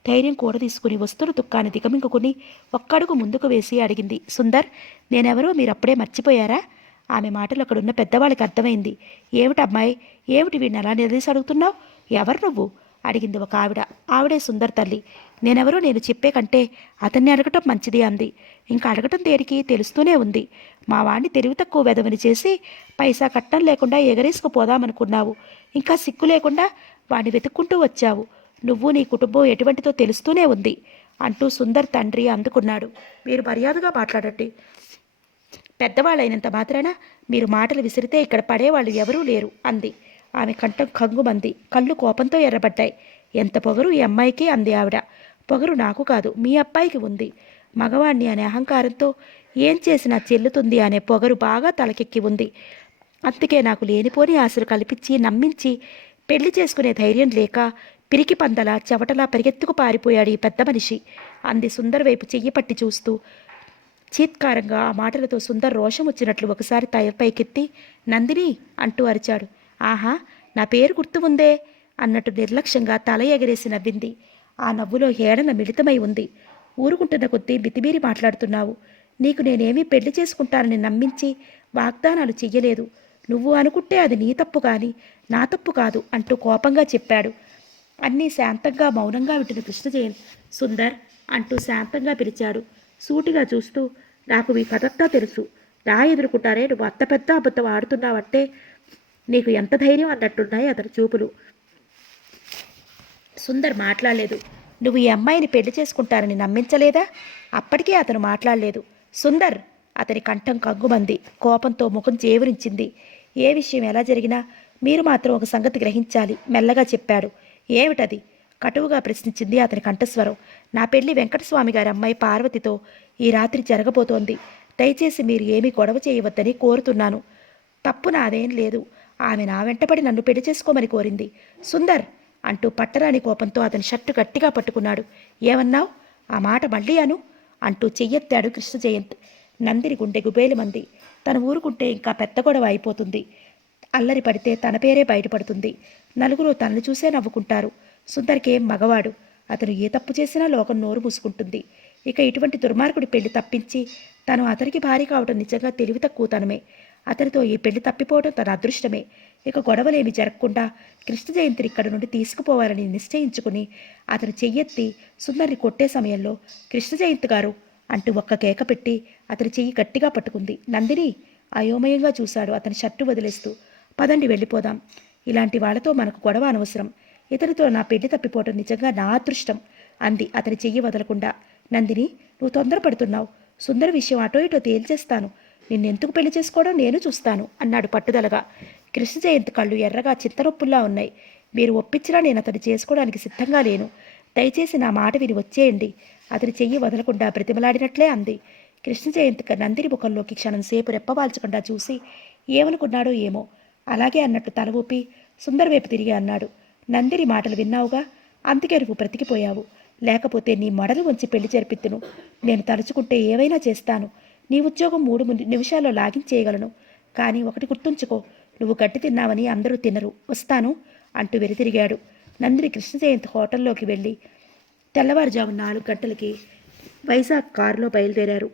ధైర్యం కూడా తీసుకుని వస్తున్న దుఃఖాన్ని దిగమింగుకుని ఒక్కడుగు ముందుకు వేసి అడిగింది. సుందర్, నేనెవరో మీరప్పుడే మర్చిపోయారా? ఆమె మాటలు అక్కడున్న పెద్దవాళ్ళకి అర్థమైంది. ఏమిటమ్మాయి, ఏమిటి వీడిని అలా నిలదీసి అడుగుతున్నావు? ఎవరు నువ్వు? అడిగింది ఒక ఆవిడ. ఆవిడే సుందర్ తల్లి. నేనెవరో నేను చెప్పే కంటే అతన్ని అడగటం మంచిది అంది. ఇంకా అడగటం దేనికి, తెలుస్తూనే ఉంది. మా వాణ్ణి తెలివి తక్కువ వెదవని చేసి పైసా కట్టం లేకుండా ఎగరేసుకుపోదామనుకున్నావు. ఇంకా సిగ్గు లేకుండా వాణ్ణి వెతుక్కుంటూ వచ్చావు. నువ్వు నీ కుటుంబం ఎటువంటిదో తెలుస్తూనే ఉంది అంటూ సుందర్ తండ్రి అందుకున్నాడు. మీరు మర్యాదగా మాట్లాడండి. పెద్దవాళ్ళైనంత మాత్రాన మీరు మాటలు విసిరితే ఇక్కడ పడేవాళ్ళు ఎవరూ లేరు అంది. ఆమె కంఠం కంగుమంది, కళ్ళు కోపంతో ఎర్రబడ్డాయి. ఎంత పొగరు ఈ అమ్మాయికి అంది ఆవిడ. పొగరు నాకు కాదు, మీ అబ్బాయికి ఉంది. మగవాణ్ణి అనే అహంకారంతో ఏం చేసినా చెల్లుతుంది అనే పొగరు బాగా తలకెక్కి ఉంది. అందుకే నాకు లేనిపోని ఆశలు కల్పించి నమ్మించి పెళ్లి చేసుకునే ధైర్యం లేక పిరికి పందలా చెవటలా పరిగెత్తుకు పారిపోయాడు ఈ పెద్ద మనిషి అంది సుందర్ వైపు చెయ్యి పట్టి చూస్తూ. చీత్కారంగా ఆ మాటలతో సుందర్ రోషం వచ్చినట్లు ఒకసారి పైకెత్తి నందిని అంటూ అరిచాడు. ఆహా, నా పేరు గుర్తు ఉందే అన్నట్టు నిర్లక్ష్యంగా తల ఎగరేసి నవ్వింది. ఆ నవ్వులో హేళన మిళితమై ఉంది. ఊరుకుంటున్న కొద్దీ మితిమీరి మాట్లాడుతున్నావు. నీకు నేనేమీ పెళ్లి చేసుకుంటానని నమ్మించి వాగ్దానాలు చెయ్యలేదు. నువ్వు అనుకుంటే అది నీ తప్పు కానీ నా తప్పు కాదు అంటూ కోపంగా చెప్పాడు. అన్నీ శాంతంగా మౌనంగా వింటున్న కృష్ణజయంత్ సుందర్ అంటూ శాంతంగా పిలిచాడు. సూటిగా చూస్తూ, నాకు మీ కథంతా తెలుసు. నా ఎదుర్కొంటారే నువ్వు అంత పెద్ద అబద్ధం ఆడుతున్నావంటే నీకు ఎంత ధైర్యం అన్నట్టున్నాయి అతని చూపులు. సుందర్ మాట్లాడలేదు. నువ్వు ఈ అమ్మాయిని పెళ్లి చేసుకుంటానని నమ్మించలేదా? అప్పటికీ అతను మాట్లాడలేదు. సుందర్, అతని కంఠం కంగుమంది, కోపంతో ముఖం చేవురించింది. ఏ విషయం ఎలా జరిగినా మీరు మాత్రం ఒక సంగతి గ్రహించాలి మెల్లగా చెప్పాడు. ఏమిటది? కటువుగా ప్రశ్నించింది అతని కంఠస్వరం. నా పెళ్లి వెంకటస్వామి గారి అమ్మాయి పార్వతితో ఈ రాత్రి జరగబోతోంది. దయచేసి మీరు ఏమీ గొడవ చేయవద్దని కోరుతున్నాను. తప్పు నాదేం లేదు. ఆమె నా వెంటపడి నన్ను పెళ్లి చేసుకోమని కోరింది. సుందర్ అంటూ పట్టరాని కోపంతో అతని షర్టు గట్టిగా పట్టుకున్నాడు. ఏమన్నావు? ఆ మాట మళ్ళీ అను అంటూ చెయ్యెత్తాడు కృష్ణజయంత్. నందిని గుండె గుబేలుమంది. తను ఊరుకుంటే ఇంకా పెద్ద గొడవ అయిపోతుంది. అల్లరి పడితే తన పేరే బయటపడుతుంది. నలుగురు తనను చూసే నవ్వుకుంటారు. సుందర్కేం మగవాడు. అతను ఏ తప్పు చేసినా లోకం నోరు మూసుకుంటుంది. ఇక ఇటువంటి దుర్మార్గుడి పెళ్లి తప్పించి తను అతనికి భారీ కావడం నిజంగా తెలివి తక్కువతనమే. అతనితో ఈ పెళ్లి తప్పిపోవడం తన అదృష్టమే. ఇక గొడవలేమి జరగకుండా కృష్ణజయంతిని ఇక్కడి నుండి తీసుకుపోవాలని నిశ్చయించుకుని అతను చెయ్యెత్తి సుందర్ని కొట్టే సమయంలో కృష్ణజయంత్ గారు అంటూ ఒక్క కేక పెట్టి అతని చెయ్యి గట్టిగా పట్టుకుంది. నందిని అయోమయంగా చూశాడు అతని షర్టు వదిలేస్తూ. పదండి వెళ్ళిపోదాం. ఇలాంటి వాళ్ళతో మనకు గొడవ అనవసరం. ఇతనితో నా పెళ్లి తప్పిపోవడం నిజంగా నా అదృష్టం అంది అతని చెయ్యి వదలకుండా. నందిని, నువ్వు తొందరపడుతున్నావు. సుందర విషయం అటో ఇటో తేల్చేస్తాను. నిన్నెందుకు పెళ్లి చేసుకోవడం నేను చూస్తాను అన్నాడు పట్టుదలగా. కృష్ణజయంత్ కళ్ళు ఎర్రగా చింతరొప్పుల్లా ఉన్నాయి. మీరు ఒప్పించినా నేను అతన్ని చేసుకోవడానికి సిద్ధంగా లేను. దయచేసి నా మాట విని వచ్చేయండి అతని చెయ్యి వదలకుండా బ్రతిమలాడినట్లే అంది. కృష్ణజయంత్ నందిని ముఖంలోకి క్షణం సేపు రెప్పవాల్చకుండా చూసి ఏమనుకున్నాడో ఏమో అలాగే అన్నట్టు తల ఊపి సుందర్ వైపు తిరిగి అన్నాడు. నందిని మాటలు విన్నావుగా, అందుకే నువ్వు బ్రతికిపోయావు. లేకపోతే నీ మడలు వంచి పెళ్లి జరిపిత్తును. నేను తలుచుకుంటే ఏవైనా చేస్తాను. నీ ఉద్యోగం 3 నిమిషాల్లో లాగించేయగలను. కానీ ఒకటి గుర్తుంచుకో, నువ్వు గట్టి తిన్నావని అందరూ తినరు. వస్తాను అంటూ వెనుతిరిగాడు. నందిని కృష్ణజయంత్ హోటల్లోకి వెళ్ళి తెల్లవారుజాము 4 గంటలకి వైజాగ్ కారులో బయలుదేరారు.